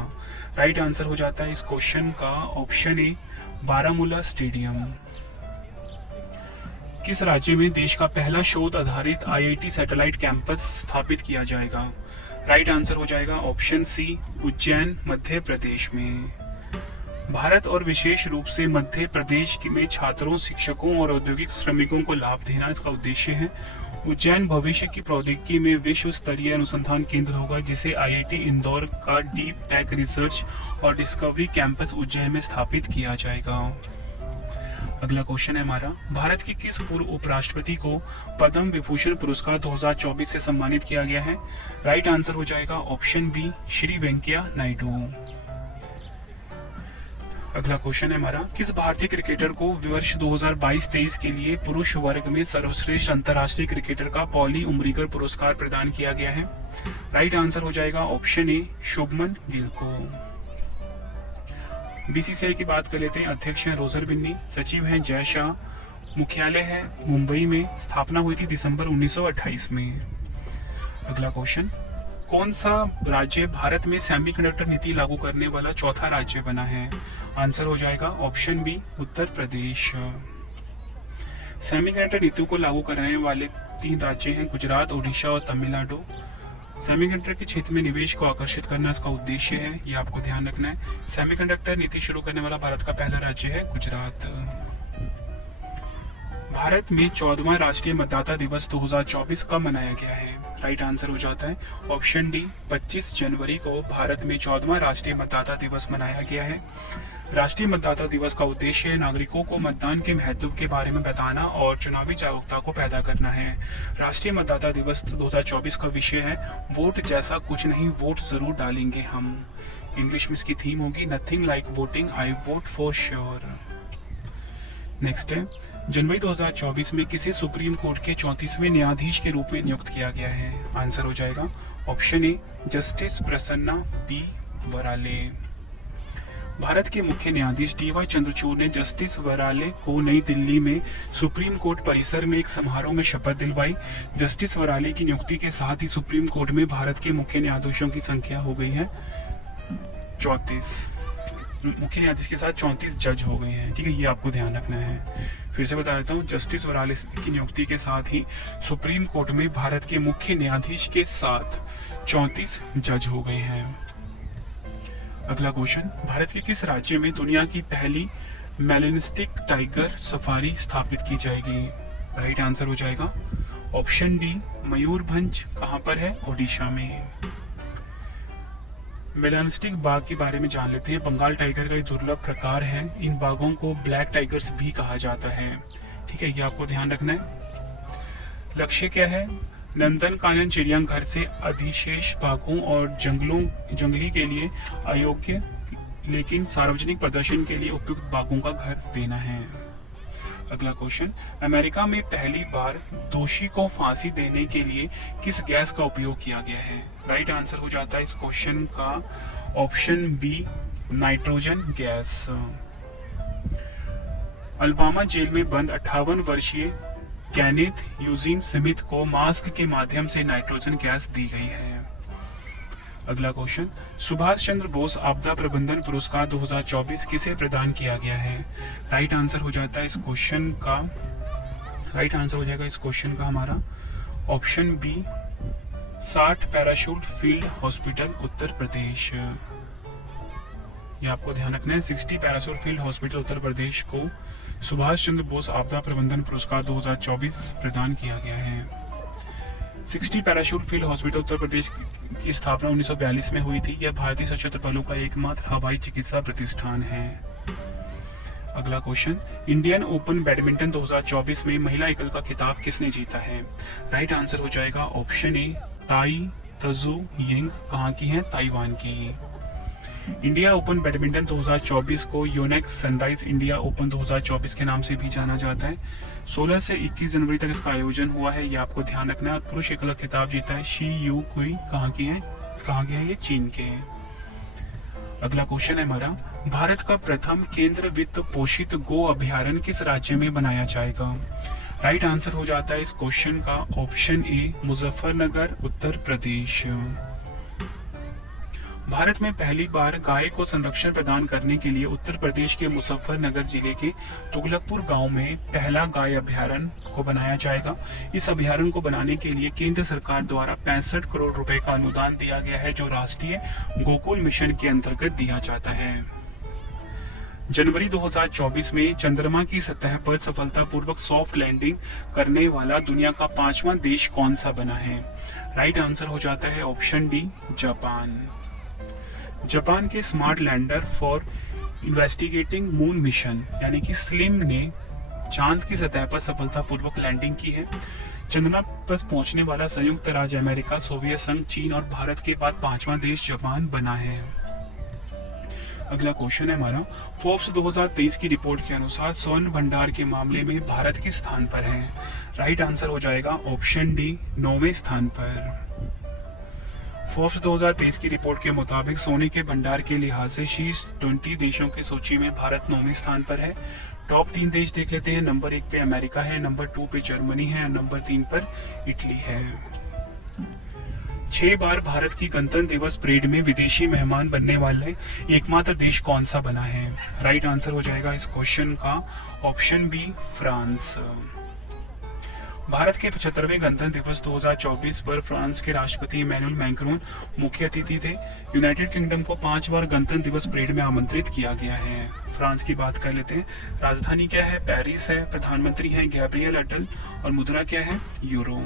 राइट आंसर हो जाता है इस क्वेश्चन का ऑप्शन ए, बारामूला स्टेडियम। किस राज्य में देश का पहला शोध आधारित IIT सैटेलाइट कैंपस स्थापित किया जाएगा? राइट आंसर हो जाएगा ऑप्शन सी, उज्जैन, मध्य प्रदेश में। भारत और विशेष रूप से मध्य प्रदेश में छात्रों, शिक्षकों और औद्योगिक श्रमिकों को लाभ देना इसका उद्देश्य है। उज्जैन भविष्य की प्रौद्योगिकी में विश्व स्तरीय अनुसंधान केंद्र होगा, जिसे IIT इंदौर का डीप टेक रिसर्च और डिस्कवरी कैंपस उज्जैन में स्थापित किया जाएगा। अगला क्वेश्चन है हमारा, भारत की किस पूर्व उपराष्ट्रपति को पद्म विभूषण पुरस्कार 2024 से सम्मानित किया गया है? राइट आंसर हो जाएगा ऑप्शन बी, श्री वेंकैया नायडू। अगला क्वेश्चन है हमारा, किस भारतीय क्रिकेटर को वर्ष 2022-23 के लिए पुरुष वर्ग में सर्वश्रेष्ठ अंतर्राष्ट्रीय क्रिकेटर का पॉली उमरीगर पुरस्कार प्रदान किया गया है? राइट आंसर हो जाएगा ऑप्शन ए, शुभमन गिल को। BCCI की बात कर लेते हैं, अध्यक्ष हैं रोजर बिन्नी, सचिव हैं जय शाह, मुख्यालय है मुंबई में, स्थापना हुई थी दिसंबर 1928 में। अगला क्वेश्चन, कौन सा राज्य भारत में सेमीकंडक्टर नीति लागू करने वाला चौथा राज्य बना है? आंसर हो जाएगा option B, Uttar Pradesh. Semiconductor नीति को लागू करने वाले 3 राज्य हैं, गुजरात, ओडिशा और तमिलनाडु। सेमीकंडक्टर के क्षेत्र में निवेश को आकर्षित करना इसका उद्देश्य है, ये आपको ध्यान रखना है। सेमीकंडक्टर नीति शुरू करने वाला भारत का पहला राज्य है गुजरात। भारत में 14वां राष्ट्रीय मतदाता दिवस 2024 कब मनाया गया है? राइट आंसर हो जाता है ऑप्शन डी 25 जनवरी को भारत में 14वां राष्ट्रीय मतदाता दिवस मनाया गया है। राष्ट्रीय मतदाता दिवस का उद्देश्य नागरिकों को मतदान के महत्व के बारे में बताना और चुनावी जागरूकता को पैदा करना है। राष्ट्रीय मतदाता दिवस 2024 का विषय है वोट जैसा कुछ नहीं, वोट जरूर डालेंगे हम। इंग्लिश में इसकी थीम होगी nothing like voting, I vote for sure. Next है जनवरी 2024 में किसे सुप्रीम कोर्ट के 34वें न्यायाधीश के रूप में नियुक्त किया गया है? आंसर हो जाएगा option A justice Prasanna B Varale. Bharat के मुख्य न्यायाधीश डी.वाई. चंद्रचूड़ ने जस्टिस वराले को नई दिल्ली में सुप्रीम कोर्ट परिसर में एक समारोह में शपथ दिलवाई। जस्टिस वराले की नियुक्ति के साथ ही सुप्रीम कोर्ट में भारत के मुख्य न्यायाधीशों की संख्या हो गई है 34। मुख्य न्यायाधीश के साथ 34 जज हो गए हैं। ठीक है, ये आपको ध्यान रखना है। फिर से बता देता हूँ, जस्टिस वराले की नियुक्ति के साथ ही सुप्रीम कोर्ट में भारत के मुख्य न्यायाधीश के साथ 34 जज हो गए हैं। अगला क्वेश्चन, भारत के किस राज्य में दुनिया की पहली मेलेनिस्टिक टाइगर सफारी स्थापित की जाएगी? राइट आंसर हो जाएगा ऑप्शन डी मयूरभंज। कहां पर है? ओडिशा में। मेलानिस्टिक बाघ के बारे में जान लेते हैं। बंगाल टाइगर का एक दुर्लभ प्रकार है। इन बाघों को ब्लैक टाइगर्स भी कहा जाता है। ठीक है, ये आपको ध्यान रखना है। लक्ष्य क्या है? नंदनकानन चिड़ियाघर से अधिशेष बाघों और जंगली के लिए अयोग्य लेकिन सार्वजनिक प्रदर्शन के लिए उपयुक्त बाघों का घर देना है। अगला क्वेश्चन, अमेरिका में पहली बार दोषी को फांसी देने के लिए किस गैस का उपयोग किया गया है? राइट आंसर हो जाता है इस क्वेश्चन का option B nitrogen gas. Alabama jail में बंद 58 वर्षीय केनेथ यूजीन स्मिथ को मास्क के माध्यम से नाइट्रोजन गैस दी गई है। अगला क्वेश्चन, सुभाष चंद्र बोस आपदा प्रबंधन पुरस्कार 2024 किसे प्रदान किया गया है? राइट आंसर हो जाता है इस क्वेश्चन का हमारा option B 60 parachute field hospital Uttar Pradesh. ये आपको ध्यान रखना है, 60 parachute field hospital Uttar Pradesh को सुभाष चंद्र बोस आपदा प्रबंधन पुरस्कार 2024 प्रदान किया गया है। 60 पैराशूट फील्ड हॉस्पिटल उत्तर प्रदेश की स्थापना 1942 में हुई थी। यह भारतीय सशस्त्र बलों का एकमात्र हवाई चिकित्सा प्रतिष्ठान है। अगला क्वेश्चन, इंडियन ओपन बैडमिंटन 2024 में महिला एकल का खिताब किसने जीता है? राइट आंसर हो जाएगा ऑप्शन ए ताई तजू यिंग। कहाँ की है? ताइवान की। इंडिया ओपन बैडमिंटन 2024 को योनेक्स सनराइज इंडिया ओपन 2024 के नाम से भी जाना जाता है। 16 से 21 जनवरी तक इसका आयोजन हुआ है, ये आपको ध्यान रखना है। और पुरुष एकल का खिताब जीता है शी यू कुई। कहाँ के हैं? ये चीन के हैं। अगला क्वेश्चन है हमारा, भारत का प्रथम केंद्र वित्त पोषित गो अभ्यारण्य किस राज्य में बनाया जाएगा? राइट आंसर हो जाता है इस क्वेश्चन का ऑप्शन ए मुजफ्फरनगर उत्तर प्रदेश। भारत में पहली बार गाय को संरक्षण प्रदान करने के लिए उत्तर प्रदेश के मुजफ्फरनगर जिले के तुगलकपुर गांव में पहला गाय अभ्यारण्य को बनाया जाएगा। इस अभ्यारण्य को बनाने के लिए केंद्र सरकार द्वारा 65 करोड़ रुपए का अनुदान दिया गया है, जो राष्ट्रीय गोकुल मिशन के अंतर्गत दिया जाता है। जनवरी 2024 में चंद्रमा की सतह पर सफलतापूर्वक सॉफ्ट लैंडिंग करने वाला दुनिया का 5वां देश कौन सा बना है? राइट आंसर हो जाता है ऑप्शन डी जापान। जापान के smart lander for investigating moon mission यानी कि स्लिम ने चांद की सतह पर सफलतापूर्वक लैंडिंग की है। चंद्रमा पर पहुंचने वाला संयुक्त राज्य अमेरिका, सोवियत संघ, चीन और भारत के बाद 5वां देश जापान बना है। अगला क्वेश्चन है हमारा, फोर्ब्स 2023 की रिपोर्ट के अनुसार स्वर्ण भंडार के मामले में भारत किस स्थान पर है? राइट आंसर हो जाएगा ऑप्शन डी 9वें स्थान पर। फोर्ब्स 2023 की रिपोर्ट के मुताबिक सोने के भंडार के लिहाज से शीर्ष 20 देशों की सूची में भारत 9वें स्थान पर है। टॉप 3 देश देख लेते हैं। नंबर 1 पे अमेरिका है, नंबर 2 पे जर्मनी है, नंबर 3 पर इटली है। 6 बार भारत की गणतंत्र दिवस परेड में विदेशी मेहमान बनने वाले एकमात्र देश कौन सा बना है? राइट आंसर हो जाएगा इस क्वेश्चन का ऑप्शन बी फ्रांस। भारत के 75वें गणतंत्र दिवस 2024 पर फ्रांस के राष्ट्रपति इमैनुअल मैक्रोन मुख्य अतिथि थे। यूनाइटेड किंगडम को 5 बार गणतंत्र दिवस परेड में आमंत्रित किया गया है। फ्रांस की बात कर लेते हैं। राजधानी क्या है? पेरिस है। प्रधानमंत्री है गैब्रियल अटल और मुद्रा क्या है? यूरो।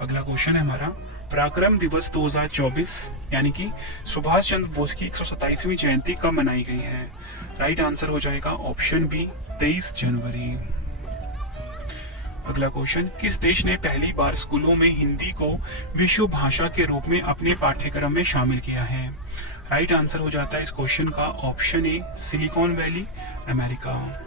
अगला क्वेश्चन है हमारा, पराक्रम दिवस 2024 यानी कि सुभाष चंद्र बोस की 127वीं जयंती कब मनाई गई है? राइट आंसर हो जाएगा ऑप्शन बी 23 जनवरी। अगला क्वेश्चन, किस देश ने पहली बार स्कूलों में हिंदी को विश्व भाषा के रूप में अपने पाठ्यक्रम में शामिल किया है? राइट आंसर हो जाता है इस क्वेश्चन का option A Silicon Valley, America.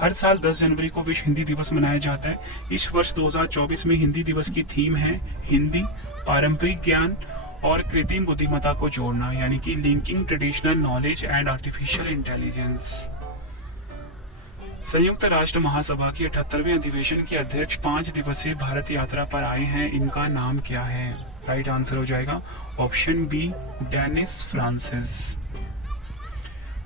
हर साल 10 जनवरी को विश्व हिंदी दिवस मनाया जाता है। इस वर्ष 2024 में हिंदी दिवस की थीम है हिंदी, पारंपरिक ज्ञान और कृत्रिम बुद्धिमत्ता को जोड़ना, यानी कि linking traditional knowledge and artificial intelligence. संयुक्त राष्ट्र महासभा की 78वें अधिवेशन के अध्यक्ष 5 दिवसीय भारत यात्रा पर आए हैं, इनका नाम क्या है? राइट आंसर हो जाएगा option B Dennis Francis.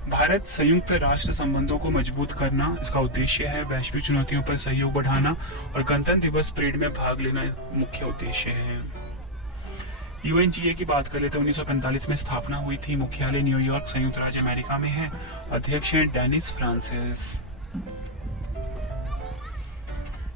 Bharat संयुक्त राष्ट्र संबंधों को मजबूत करना इसका उद्देश्य है। वैश्विक चुनौतियों पर सहयोग बढ़ाना और गणतंत्र दिवस परेड में भाग लेना मुख्य उद्देश्य है। यूएनजीए की बात कर लेते हैं। 1945 में स्थापना हुई थी। मुख्यालय न्यूयॉर्क, संयुक्त राज्य अमेरिका में है। अध्यक्ष है डेनिस फ्रांसिस।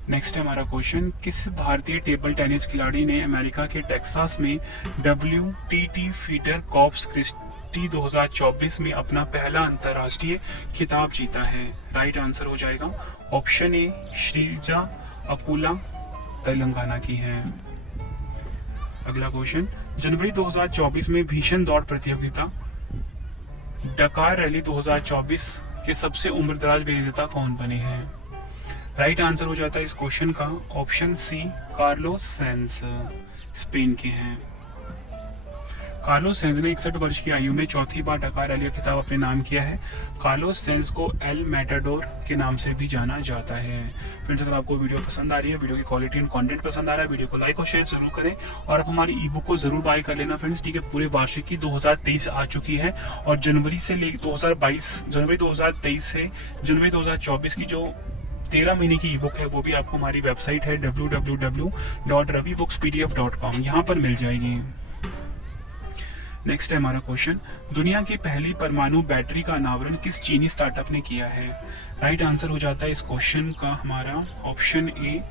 नेक्स्ट है हमारा क्वेश्चन, किस भारतीय टेबल टेनिस खिलाड़ी ने अमेरिका के टेक्सास में WTT फीडर कॉर्प्स क्रिस्टी 2024 में अपना पहला अंतर्राष्ट्रीय खिताब जीता है? राइट आंसर हो जाएगा ऑप्शन ए श्रीजा अकुला, तेलंगाना की है। अगला क्वेश्चन, जनवरी 2024 में भीषण दौड़ प्रतियोगिता डकार रैली 2024 के सबसे उम्रदराज विजेता कौन बने हैं? राइट आंसर हो जाता है इस क्वेश्चन का option C Carlos Sainz, Spain के हैं। कार्लोस सेंस ने 61 वर्ष की आयु में चौथी बार डकार रैली का खिताब अपने नाम किया है। कार्लोस सेंस को एल मैटाडोर के नाम से भी जाना जाता है। फ्रेंड्स, अगर आपको वीडियो पसंद आ रही है, वीडियो की क्वालिटी एंड कंटेंट पसंद आ रहा है, वीडियो को लाइक और शेयर जरूर करें और आप हमारी ई बुक को जरूर बाय कर लेना फ्रेंड्स। ठीक है, पूरे वार्षिकी 2023 आ चुकी है और जनवरी से ले 2022 जनवरी 2023 से जनवरी 2024 की जो 13 महीने की ई बुक है वो भी आपको हमारी वेबसाइट है www.ravibookspdf.com यहाँ पर मिल जाएगी। नेक्स्ट है हमारा क्वेश्चन, दुनिया की पहली परमाणु बैटरी का अनावरण किस चीनी स्टार्टअप ने किया है? राइट आंसर हो जाता है इस क्वेश्चन का हमारा ऑप्शन ए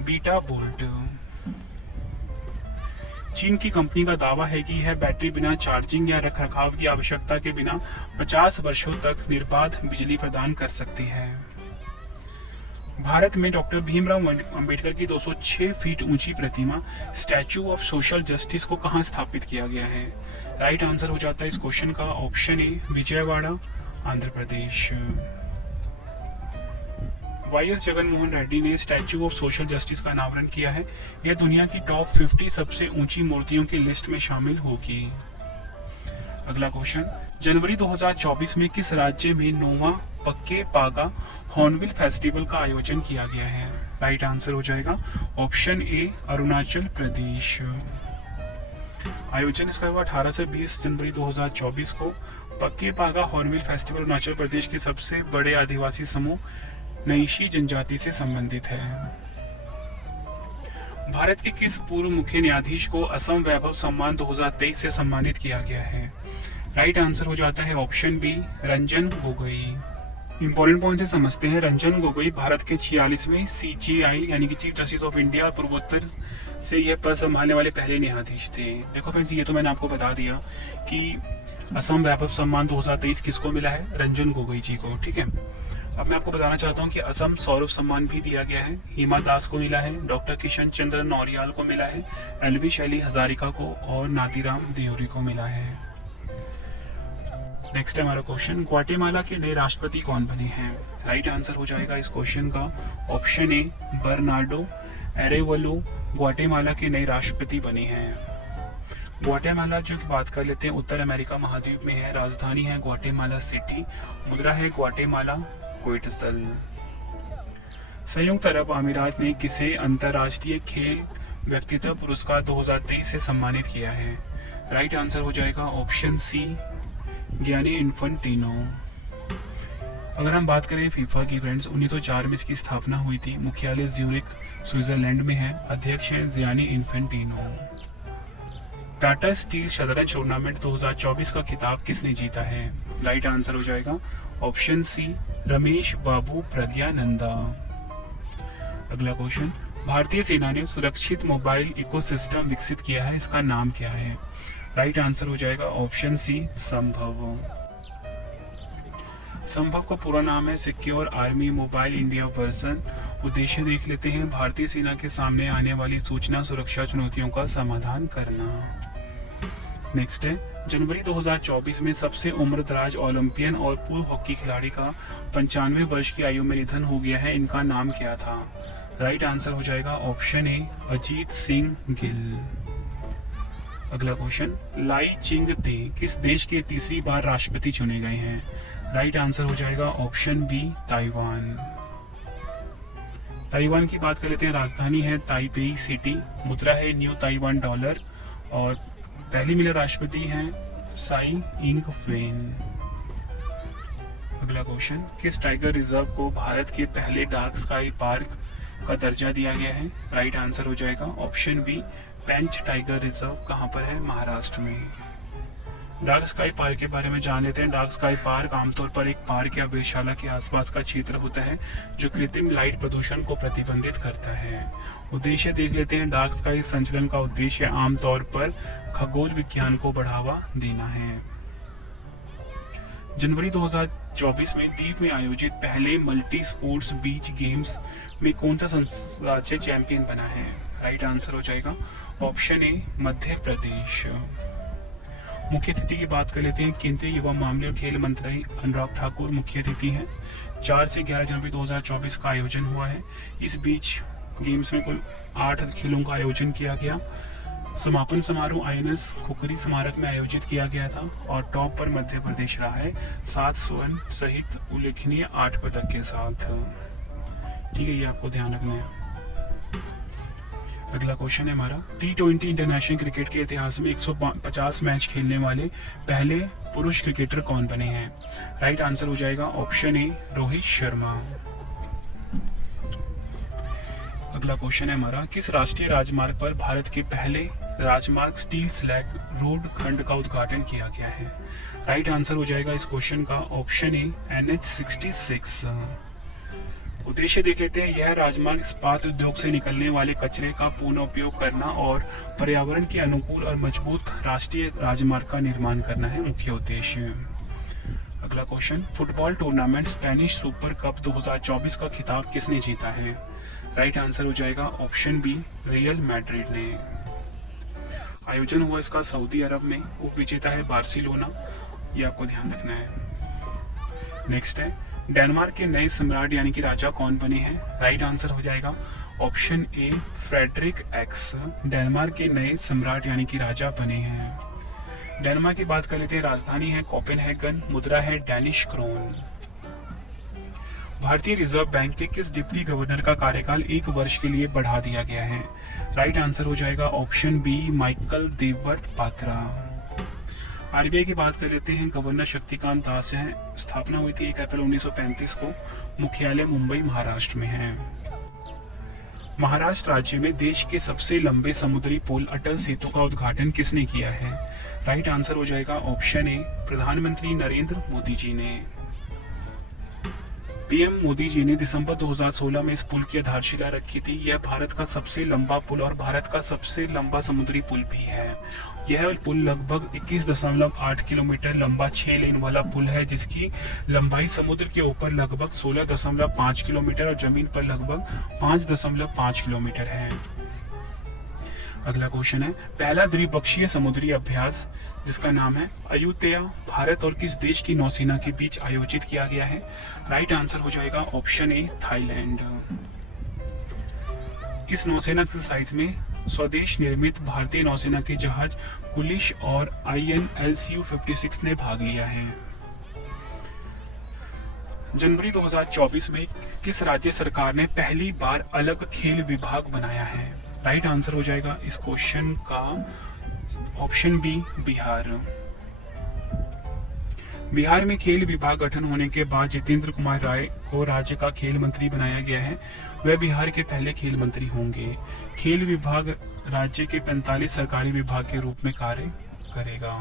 बीटा बोल्ट। चीन की कंपनी का दावा है कि यह बैटरी बिना चार्जिंग या रखरखाव की आवश्यकता के बिना 50 वर्षों तक निर्बाध बिजली प्रदान कर सकती है। भारत में डॉक्टर भीमराव अंबेडकर की 206 फीट ऊंची प्रतिमा स्टैचू ऑफ सोशल जस्टिस को कहां स्थापित किया गया है? राइट आंसर हो जाता है इस क्वेश्चन का option A Vijayawada, Andhra Pradesh. YS Jagan Mohan Reddy ने स्टैचू ऑफ सोशल जस्टिस का अनावरण किया है। यह दुनिया की टॉप 50 सबसे ऊंची मूर्तियों की लिस्ट में शामिल होगी। अगला क्वेश्चन, जनवरी 2024 में किस राज्य में नोवा पक्के पागा हॉर्नबिल फेस्टिवल का आयोजन किया गया है? राइट आंसर हो जाएगा ऑप्शन ए अरुणाचल प्रदेश। आयोजन इसका हुआ 18 से 20 जनवरी 2024 को। पक्के पागा हॉर्नबिल फेस्टिवल अरुणाचल प्रदेश के सबसे बड़े आदिवासी समूह नईशी जनजाति से संबंधित है। भारत के किस पूर्व मुख्य न्यायाधीश को असम वैभव सम्मान 2023 से सम्मानित किया गया है? राइट आंसर हो जाता है option B Ranjan Gogoi. Important point से समझते हैं। रंजन गोगोई भारत के 46वें CJI यानी कि चीफ जस्टिस ऑफ इंडिया पूर्वोत्तर से यह पद संभालने वाले पहले न्यायाधीश थे। देखो फ्रेंड्स, ये तो मैंने आपको बता दिया कि असम वैभव सम्मान 2023 किसको मिला है? रंजन गोगोई जी को। ठीक है, अब मैं आपको बताना चाहता हूँ कि असम सौरभ सम्मान भी दिया गया है। हिमा दास को मिला है, डॉक्टर किशन चंद्र नौरियाल को मिला है, LV शैली हजारिका को और नातीराम देवरी को मिला है। नेक्स्ट है हमारा क्वेश्चन, ग्वाटेमाला के नए राष्ट्रपति कौन बने हैं? राइट आंसर हो जाएगा इस क्वेश्चन का ऑप्शन ए बर्नार्डो एरेवलो ग्वाटेमाला के नए राष्ट्रपति बने हैं। ग्वाटेमाला जो की बात कर लेते हैं उत्तर अमेरिका महाद्वीप में है। राजधानी है ग्वाटेमाला सिटी, मुद्रा है ग्वाटेमाला क्विट स्थल। संयुक्त अरब अमीरात ने किसे अंतरराष्ट्रीय खेल व्यक्तित्व पुरस्कार 2023 से सम्मानित किया है? राइट आंसर हो जाएगा ऑप्शन सी गियानी इन्फेंटिनो। अगर हम बात करें फीफा की फ्रेंड्स, 1904 में इसकी स्थापना हुई थी। मुख्यालय ज्यूरिख स्विट्जरलैंड में है। अध्यक्ष हैं जियानी इन्फेंटिनो। टाटा स्टील शतरंज टूर्नामेंट 2024 का खिताब किसने जीता है? राइट आंसर हो जाएगा ऑप्शन सी, रमेश बाबू प्रज्ञानंदा। अगला क्वेश्चन, भारतीय सेना ने सुरक्षित मोबाइल इकोसिस्टम विकसित किया है, इसका नाम क्या है? राइट आंसर हो जाएगा ऑप्शन सी, संभव। संभव का पूरा नाम है secure army mobile India version. उद्देश्य देख लेते हैं, भारतीय सेना के सामने आने वाली सूचना सुरक्षा चुनौतियों का समाधान करना। नेक्स्ट है, जनवरी 2024 में सबसे उम्रदराज ओलंपियन और पूर्व हॉकी खिलाड़ी का 95 वर्ष की आयु में निधन हो गया है, इनका नाम क्या था? राइट आंसर हो जाएगा ऑप्शन ए, अजीत सिंह गिल। अगला क्वेश्चन, लाई चिंग ते किस देश के तीसरी बार राष्ट्रपति चुने गए हैं? राइट आंसर हो जाएगा ऑप्शन बी, ताइवान। ताइवान की बात कर लेते हैं, राजधानी है ताइपेई सिटी, मुद्रा है न्यू ताइवान डॉलर और पहली महिला राष्ट्रपति हैं साई इंग वेन। अगला क्वेश्चन, किस टाइगर रिजर्व को भारत के पहले डार्क स्काई पार्क का दर्जा दिया गया है? राइट आंसर हो जाएगा ऑप्शन बी, पेंच टाइगर रिजर्व। कहां पर है? महाराष्ट्र में। डार्क स्काई पार्क के बारे में जान लेते हैं। डार्क स्काई पार्क आमतौर पर एक पार्क या वेधशाला के आसपास का क्षेत्र होता है जो कृत्रिम लाइट प्रदूषण को प्रतिबंधित करता है। उद्देश्य देख लेते हैं, डार्क स्काई संचलन का उद्देश्य आमतौर पर खगोल विज्ञान को बढ़ावा देना है। जनवरी 2024 में द्वीप में आयोजित पहले मल्टी स्पोर्ट्स बीच गेम्स में कौन सा राज्य चैंपियन बना है? राइट आंसर हो जाएगा ऑप्शन ए, मध्य प्रदेश। मुख्य अतिथि की बात कर लेते हैं, केंद्रीय युवा मामले और खेल मंत्री अनुराग ठाकुर मुख्य अतिथि हैं। 4 से 11 जनवरी 2024 का आयोजन हुआ है। इस बीच गेम्स में कुल 8 खेलों का आयोजन किया गया। समापन समारोह INS खुखरी स्मारक में आयोजित किया गया था और टॉप पर मध्य प्रदेश रहा है 7 स्वर्ण सहित उल्लेखनीय 8 पदक के साथ। ठीक है, ये आपको ध्यान रखना है। अगला क्वेश्चन है हमारा, T20 इंटरनेशनल क्रिकेट के इतिहास में 150 मैच खेलने वाले पहले पुरुष क्रिकेटर कौन बने हैं? राइट आंसर हो जाएगा ऑप्शन ए, रोहित शर्मा। अगला क्वेश्चन है हमारा, किस राष्ट्रीय राजमार्ग पर भारत के पहले राजमार्ग स्टील स्लैग रोड खंड का उद्घाटन किया गया है? राइट आंसर हो जाएगा इस क्वेश्चन का ऑप्शन ए, NH66। उद्देश्य देख लेते हैं, यह राजमार्ग इस्पात उद्योग से निकलने वाले कचरे का पुनः उपयोग करना और पर्यावरण के अनुकूल और मजबूत राष्ट्रीय राजमार्ग का निर्माण करना है मुख्य उद्देश्य। अगला question, football tournament Spanish super cup 2024 का खिताब किसने जीता है? राइट आंसर हो जाएगा ऑप्शन बी, रियल मैड्रिड ने। आयोजन हुआ इसका सऊदी अरब में, उप विजेता है बार्सिलोना, ये आपको ध्यान रखना है। नेक्स्ट है, डेनमार्क के नए सम्राट यानी कि राजा कौन बने हैं? राइट आंसर हो जाएगा option A, Frederik X. Denmark के नए सम्राट यानी कि राजा बने हैं। डेनमार्क की बात कर लेते हैं, राजधानी है कोपेनहेगन, मुद्रा है डैनिश क्रोन। भारतीय रिजर्व बैंक के किस डिप्टी गवर्नर का कार्यकाल 1 वर्ष के लिए बढ़ा दिया गया है? राइट आंसर हो जाएगा option B, Michael Debabrata Patra. RBI की बात कर लेते हैं, गवर्नर शक्तिकांत दास हैं। स्थापना हुई थी 1 अप्रैल 1935 को। मुख्यालय मुंबई महाराष्ट्र में है। महाराष्ट्र राज्य में देश के सबसे लंबे समुद्री पुल अटल सेतु का उद्घाटन किसने किया है? राइट आंसर हो जाएगा ऑप्शन ए, प्रधानमंत्री नरेंद्र मोदी जी ने। PM मोदी जी ने दिसंबर 2016 में इस पुल की आधारशिला रखी थी। यह भारत का सबसे लंबा पुल और भारत का सबसे लंबा समुद्री पुल भी है। यह पुल लगभग 21.8 किलोमीटर लंबा 6 लेन वाला पुल है, जिसकी लंबाई समुद्र के ऊपर लगभग 16.5 किलोमीटर और जमीन पर लगभग 5.5 किलोमीटर है। अगला क्वेश्चन है, पहला द्विपक्षीय समुद्री अभ्यास जिसका नाम है अयुतया, भारत और किस देश की नौसेना के बीच आयोजित किया गया है? राइट आंसर हो जाएगा ऑप्शन ए, थाईलैंड। इस नौसेना एक्सरसाइज में स्वदेश निर्मित भारतीय नौसेना के जहाज कुलिश और INLCU-56 ने भाग लिया है। जनवरी 2024 में किस राज्य सरकार ने पहली बार अलग खेल विभाग बनाया है? राइट आंसर हो जाएगा इस क्वेश्चन का ऑप्शन बी, बिहार। बिहार में खेल विभाग गठन होने के बाद जितेंद्र कुमार राय को राज्य का खेल मंत्री बनाया गया है। वह बिहार के पहले खेल मंत्री होंगे। खेल विभाग राज्य के 45 सरकारी विभाग के रूप में कार्य करेगा।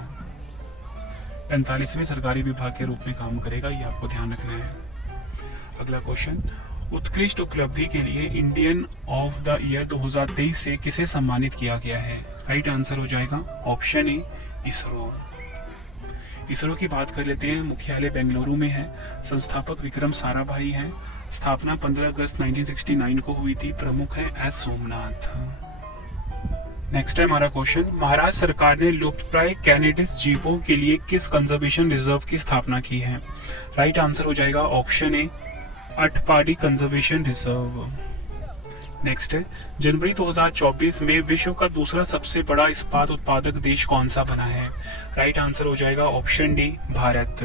45वें सरकारी विभाग के रूप में काम करेगा, ये आपको ध्यान रखना है। अगला क्वेश्चन, उत्कृष्ट उपलब्धि के लिए इंडियन ऑफ द ईयर 2023 से किसे सम्मानित किया गया है? राइट आंसर हो जाएगा ऑप्शन ए, इसरो। इसरो की बात कर लेते हैं। मुख्यालय बेंगलुरु में है। संस्थापक विक्रम साराभाई हैं। स्थापना 15 अगस्त 1969 को हुई थी। प्रमुख है एस सोमनाथ। नेक्स्ट है हमारा क्वेश्चन, महाराष्ट्र सरकार ने लुप्तप्राय कैनेडिस जीवों के लिए किस कंजर्वेशन रिजर्व की स्थापना की है? राइट आंसर हो जाएगा option A, Atpadi conservation reserve. Next है, जनवरी 2024 में विश्व का दूसरा सबसे बड़ा इस्पात उत्पादक देश कौन सा बना है? राइट आंसर हो जाएगा ऑप्शन डी, भारत।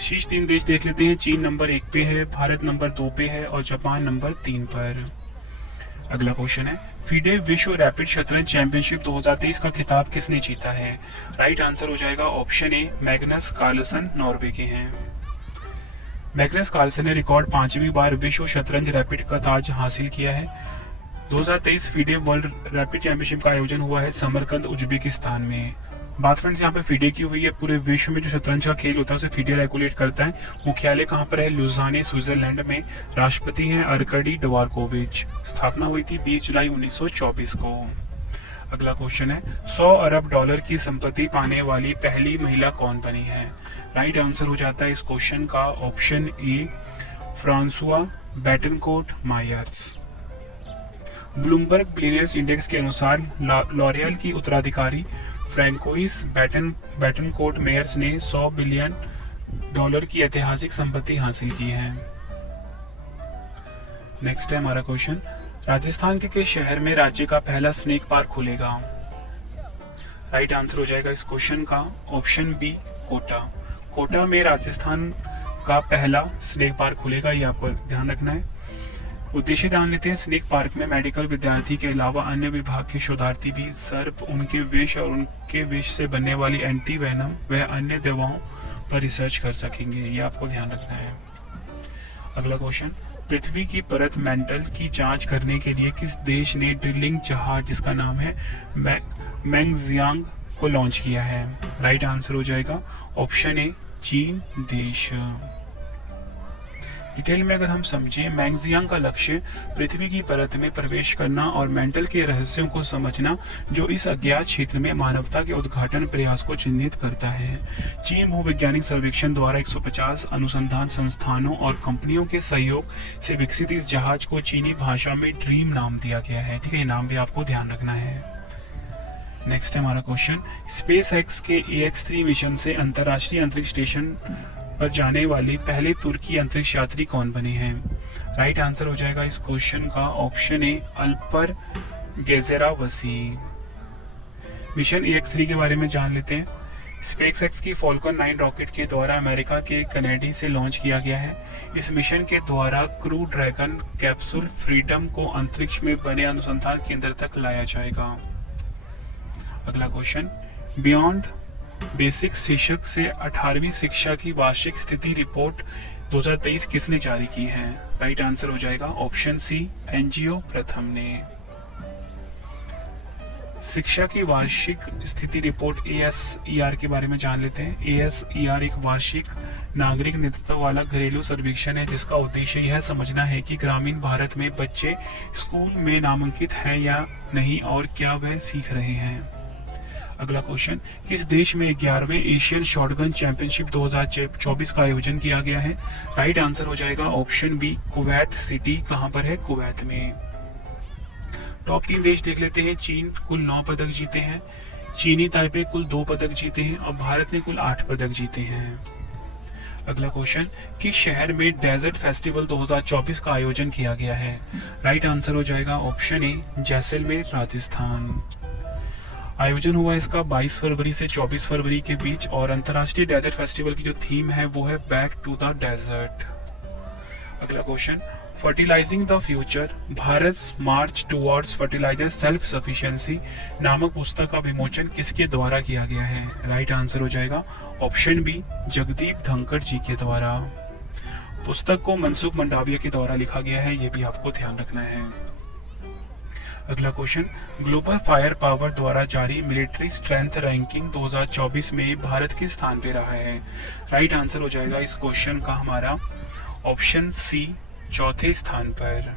शीर्ष 3 देश देख लेते हैं। चीन नंबर 1 पे है, भारत नंबर 2 पे है और जापान नंबर 3 पर। अगला क्वेश्चन है, फीडे विश्व रैपिड शतरंज चैंपियनशिप 2023 का खिताब किसने जीता है? राइट आंसर हो जाएगा option A, Magnus Carlsen Norway के हैं। मैग्नस कार्लसन ने रिकॉर्ड 5वीं बार विश्व शतरंज रैपिड का ताज हासिल किया है। 2023 फीडे वर्ल्ड रैपिड चैंपियनशिप का आयोजन हुआ है समरकंद, उज्बेकिस्तान में। बात फ्रेंड्स यहाँ पे फीडे की हुई है। पूरे विश्व में जो शतरंज का खेल होता है उसे फीडे रेगुलेट करता है। मुख्यालय कहाँ पर है? लुज़ाने, स्विट्जरलैंड में। राष्ट्रपति हैं अर्कडी डवारकोविच। स्थापना हुई थी 20 जुलाई 1924 को। अगला क्वेश्चन है, 100 अरब डॉलर की संपत्ति पाने वाली पहली महिला कौन बनी है? राइट आंसर हो जाता है इस क्वेश्चन का option A, Francoise Bettencourt Meyers. Bloomberg billionaires index के अनुसार लॉरियल की उत्तराधिकारी फ्रैंकोइस बेटनकोर्ट मेयर्स ने 100 बिलियन डॉलर की ऐतिहासिक संपत्ति हासिल की है। नेक्स्ट है हमारा क्वेश्चन, राजस्थान के किस शहर में राज्य का पहला स्नेक पार्क खुलेगा? राइट आंसर हो जाएगा इस क्वेश्चन का ऑप्शन बी, कोटा। कोटा में राजस्थान का पहला स्नेक पार्क खुलेगा, ये आपको ध्यान रखना है। उद्देश्य जान लेते हैं। स्नेक पार्क में मेडिकल विद्यार्थी के अलावा अन्य विभाग के शोधार्थी भी सर्प, उनके विष और उनके विष से बनने वाली एंटी वेनम व अन्य दवाओं पर रिसर्च कर सकेंगे, ये आपको ध्यान रखना है। अगला क्वेश्चन, पृथ्वी की परत मेंटल की जांच करने के लिए किस देश ने ड्रिलिंग जहाज जिसका नाम है मैंगजियांग को लॉन्च किया है? राइट आंसर हो जाएगा ऑप्शन ए, चीन देश। डिटेल में अगर हम समझें, मैंगजियांग का लक्ष्य पृथ्वी की परत में प्रवेश करना और मेंटल के रहस्यों को समझना, जो इस अज्ञात क्षेत्र में मानवता के उद्घाटन प्रयास को चिन्हित करता है। चीन भूवैज्ञानिक सर्वेक्षण द्वारा 150 अनुसंधान संस्थानों और कंपनियों के सहयोग से विकसित इस जहाज को चीनी भाषा में ड्रीम नाम दिया गया है। ठीक है, ये नाम भी आपको ध्यान रखना है। नेक्स्ट है हमारा क्वेश्चन, स्पेस एक्स के AX-3 मिशन से अंतरराष्ट्रीय अंतरिक्ष स्टेशन पर जाने वाले पहले तुर्की अंतरिक्ष यात्री कौन बने हैं? राइट आंसर हो जाएगा इस क्वेश्चन का ऑप्शन ए, अल्पर गेजेरावसी। मिशन AX-3 के बारे में जान लेते हैं। स्पेस एक्स की फॉल्कन 9 रॉकेट के द्वारा अमेरिका के कैनेडी से लॉन्च किया गया है। इस मिशन के द्वारा क्रू ड्रैगन कैप्सूल फ्रीडम को अंतरिक्ष में बने अनुसंधान केंद्र तक लाया जाएगा। अगला क्वेश्चन, बियॉन्ड बेसिक शीर्षक से 18वीं शिक्षा की वार्षिक स्थिति रिपोर्ट 2023 किसने जारी की है? राइट आंसर हो जाएगा ऑप्शन सी, NGO प्रथम ने। शिक्षा की वार्षिक स्थिति रिपोर्ट ASER के बारे में जान लेते हैं। ASER एक वार्षिक नागरिक नेतृत्व वाला घरेलू सर्वेक्षण है, जिसका उद्देश्य यह समझना है कि ग्रामीण भारत में बच्चे स्कूल में नामांकित हैं या नहीं और क्या वह सीख रहे हैं। अगला क्वेश्चन, किस देश में 11वें एशियन शॉटगन चैंपियनशिप 2024 का आयोजन किया गया है? राइट आंसर हो जाएगा ऑप्शन बी, कुवैत सिटी। कहां पर है? कुवैत में। टॉप 3 देश देख लेते हैं। चीन कुल 9 पदक जीते हैं, चीनी ताइपे कुल 2 पदक जीते हैं और भारत ने कुल 8 पदक जीते हैं। अगला क्वेश्चन, किस शहर में डेजर्ट फेस्टिवल 2024 का आयोजन किया गया है? राइट आंसर हो जाएगा ऑप्शन ए, जैसलमेर राजस्थान। आयोजन हुआ इसका 22 फरवरी से 24 फरवरी के बीच और अंतर्राष्ट्रीय डेजर्ट फेस्टिवल की जो थीम है वो है बैक टू द डेजर्ट। अगला question, fertilizing the future Bharat march towards fertilizer self sufficiency नामक पुस्तक का विमोचन किसके द्वारा किया गया है? राइट आंसर हो जाएगा ऑप्शन बी, जगदीप धनखड़ जी के द्वारा। पुस्तक को मनसुख मंडाविया के द्वारा लिखा गया है, ये भी आपको ध्यान रखना है। अगला क्वेश्चन, ग्लोबल फायर पावर द्वारा जारी मिलिट्री स्ट्रेंथ रैंकिंग 2024 में भारत किस स्थान पे रहा है? राइट आंसर हो जाएगा इस क्वेश्चन का हमारा ऑप्शन सी, चौथे स्थान पर।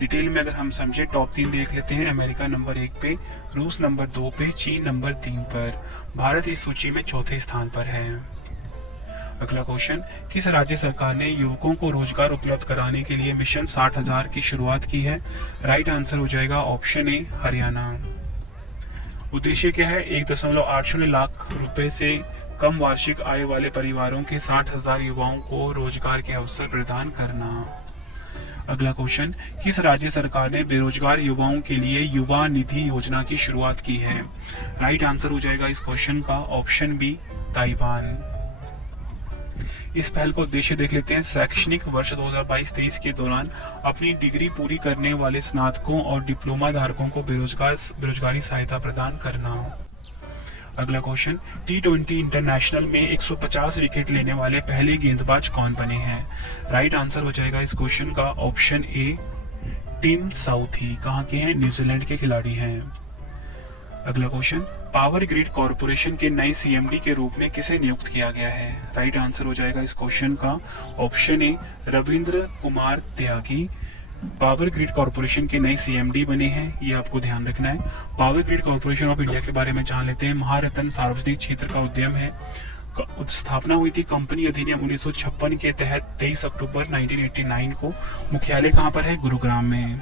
डिटेल में अगर हम समझे टॉप 3 देख लेते हैं। अमेरिका नंबर 1 पे, रूस नंबर 2 पे, चीन नंबर 3 पर। भारत इस सूची में चौथे स्थान पर है। अगला क्वेश्चन, किस राज्य सरकार ने युवकों को रोजगार उपलब्ध कराने के लिए मिशन 60,000 की शुरुआत की है? राइट आंसर हो जाएगा ऑप्शन ए, हरियाणा। उद्देश्य क्या है? 1.80 लाख रुपए से कम वार्षिक आय वाले परिवारों के 60,000 युवाओं को रोजगार के अवसर प्रदान करना। अगला क्वेश्चन, किस राज्य सरकार ने बेरोजगार युवाओं के लिए युवा निधि योजना की शुरुआत की है? राइट आंसर हो जाएगा इस क्वेश्चन का ऑप्शन बी, ताइवान। इस पहल का उद्देश्य देख लेते हैं। शैक्षणिक वर्ष 2022-23 के दौरान अपनी डिग्री पूरी करने वाले स्नातकों और डिप्लोमा धारकों को बेरोजगारी सहायता प्रदान करना। अगला क्वेश्चन, T20 इंटरनेशनल में 150 विकेट लेने वाले पहले गेंदबाज कौन बने हैं? राइट आंसर हो जाएगा इस क्वेश्चन का ऑप्शन ए, टिम साउथी। कहाँ के हैं? न्यूजीलैंड के खिलाड़ी हैं। अगला क्वेश्चन, पावर ग्रिड कॉरपोरेशन के नए सीएमडी के रूप में किसे नियुक्त किया गया है? राइट आंसर हो जाएगा इस क्वेश्चन का ऑप्शन ए, रविंद्र कुमार त्यागी पावर ग्रिड कॉरपोरेशन के नए सीएमडी बने हैं, ये आपको ध्यान रखना है। Power grid corporation of India के बारे में जान लेते हैं। महारत्न सार्वजनिक क्षेत्र का उद्यम है। स्थापना हुई थी कंपनी अधिनियम 1956 के तहत 23 अक्टूबर 1989 को। मुख्यालय कहाँ पर है? गुरुग्राम में।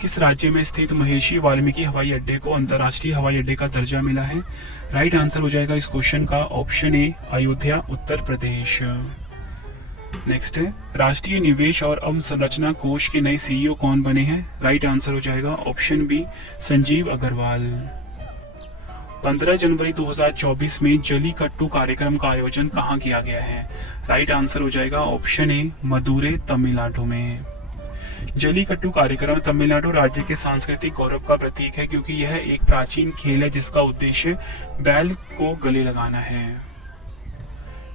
किस राज्य में स्थित महर्षि वाल्मीकि हवाई अड्डे को अंतर्राष्ट्रीय हवाई अड्डे का दर्जा मिला है? राइट आंसर हो जाएगा इस क्वेश्चन का ऑप्शन ए, अयोध्या, उत्तर प्रदेश। नेक्स्ट है, राष्ट्रीय निवेश और अवसंरचना कोष के नए सीईओ कौन बने हैं? राइट आंसर हो जाएगा ऑप्शन बी, संजीव अग्रवाल। 15 जनवरी 2024 में जलीकट्टू कार्यक्रम का आयोजन कहाँ किया गया है? राइट आंसर हो जाएगा ऑप्शन ए, मदुरै, तमिलनाडु में। जलीकट्टू कार्यक्रम तमिलनाडु राज्य के सांस्कृतिक गौरव का प्रतीक है, क्योंकि यह एक प्राचीन खेल है जिसका उद्देश्य बैल को गले लगाना है।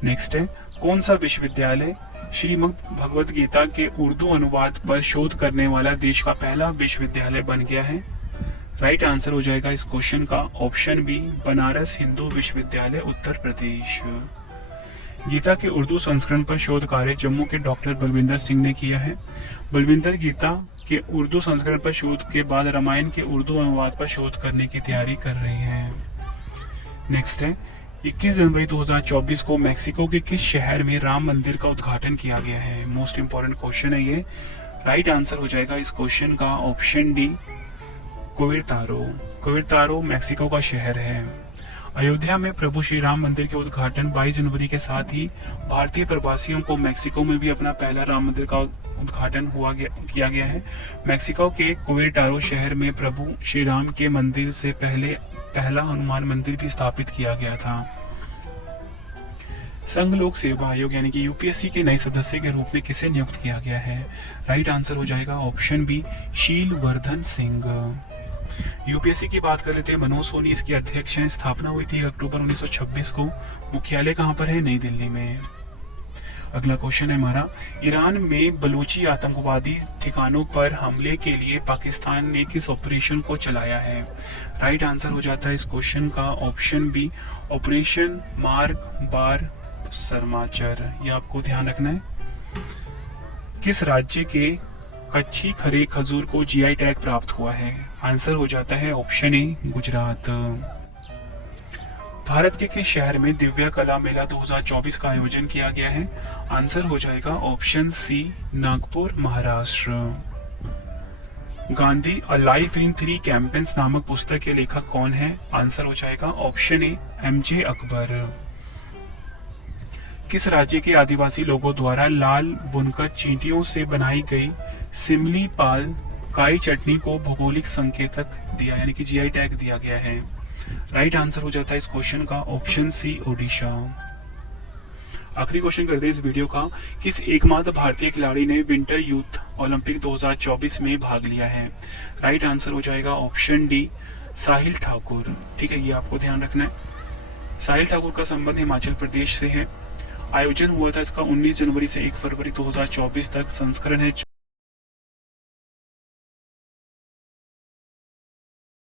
नेक्स्ट है, कौन सा विश्वविद्यालय श्रीमद् भगवद गीता के उर्दू अनुवाद पर शोध करने वाला देश का पहला विश्वविद्यालय बन गया है? राइट आंसर हो जाएगा इस क्वेश्चन का ऑप्शन बी, बनारस हिंदू विश्वविद्यालय, उत्तर प्रदेश। गीता के उर्दू संस्करण पर शोध कार्य जम्मू के डॉक्टर बलविंदर सिंह ने किया है। बलविंदर गीता के उर्दू संस्करण पर शोध के बाद रामायण के उर्दू अनुवाद पर शोध करने की तैयारी कर रहे हैं। नेक्स्ट है, 21 जनवरी 2024 को मेक्सिको के किस शहर में राम मंदिर का उद्घाटन किया गया है? मोस्ट इंपोर्टेंट क्वेश्चन है ये। राइट आंसर हो जाएगा इस क्वेश्चन का ऑप्शन डी, क्वेरतारो। क्वेरतारो मेक्सिको का शहर है। अयोध्या में प्रभु श्री राम मंदिर के उद्घाटन 22 जनवरी के साथ ही भारतीय प्रवासियों को मेक्सिको में भी अपना पहला राम मंदिर का उद्घाटन किया गया है। मेक्सिको के क्वेरटारो शहर में प्रभु श्री राम के मंदिर से पहला हनुमान मंदिर भी स्थापित किया गया था। संघ लोक सेवा आयोग यानी कि यूपीएससी के नए सदस्य के रूप में किसे नियुक्त किया गया है? राइट आंसर हो जाएगा option B, Sheelvardhan Singh. UPSC की बात कर लेते हैं। मनोज सोनी इसके अध्यक्ष हैं। स्थापना हुई थी अक्टूबर 1926 को। मुख्यालय कहाँ पर है? नई दिल्ली में। अगला क्वेश्चन है हमारा, ईरान में बलूची आतंकवादी ठिकानों पर हमले के लिए पाकिस्तान ने किस ऑपरेशन को चलाया है? राइट आंसर हो जाता है इस क्वेश्चन का ऑप्शन बी, ऑपरेशन मार्ग बार सरमाचर। ये आपको ध्यान रखना है। किस राज्य के कच्ची खरे खजूर को जीआई टैग प्राप्त हुआ है? आंसर हो जाता है ऑप्शन ए, गुजरात। भारत के किस शहर में दिव्या कला मेला 2024 का आयोजन किया गया है? आंसर हो जाएगा option C, Nagpur, Maharashtra. Gandhi a life in 3 campaigns नामक पुस्तक के लेखक कौन है? आंसर हो जाएगा ऑप्शन ए, एमजे अकबर। किस राज्य के आदिवासी लोगों द्वारा लाल बुनकर चींटियों से बनाई गई सिमली पाल काई चटनी को भौगोलिक संकेतक दिया यानी कि जीआई टैग दिया गया है? राइट आंसर हो जाता है इस क्वेश्चन का ऑप्शन सी, ओडिशा। आखिरी क्वेश्चन करते हैं इस वीडियो का, किस एकमात्र भारतीय खिलाड़ी ने विंटर यूथ ओलंपिक 2024 में भाग लिया है? राइट आंसर हो जाएगा ऑप्शन डी, साहिल ठाकुर। ठीक है, ये आपको ध्यान रखना है। साहिल ठाकुर का संबंध हिमाचल प्रदेश से है। आयोजन हुआ था इसका 19 जनवरी से 1 फरवरी 2024 तक। संस्करण है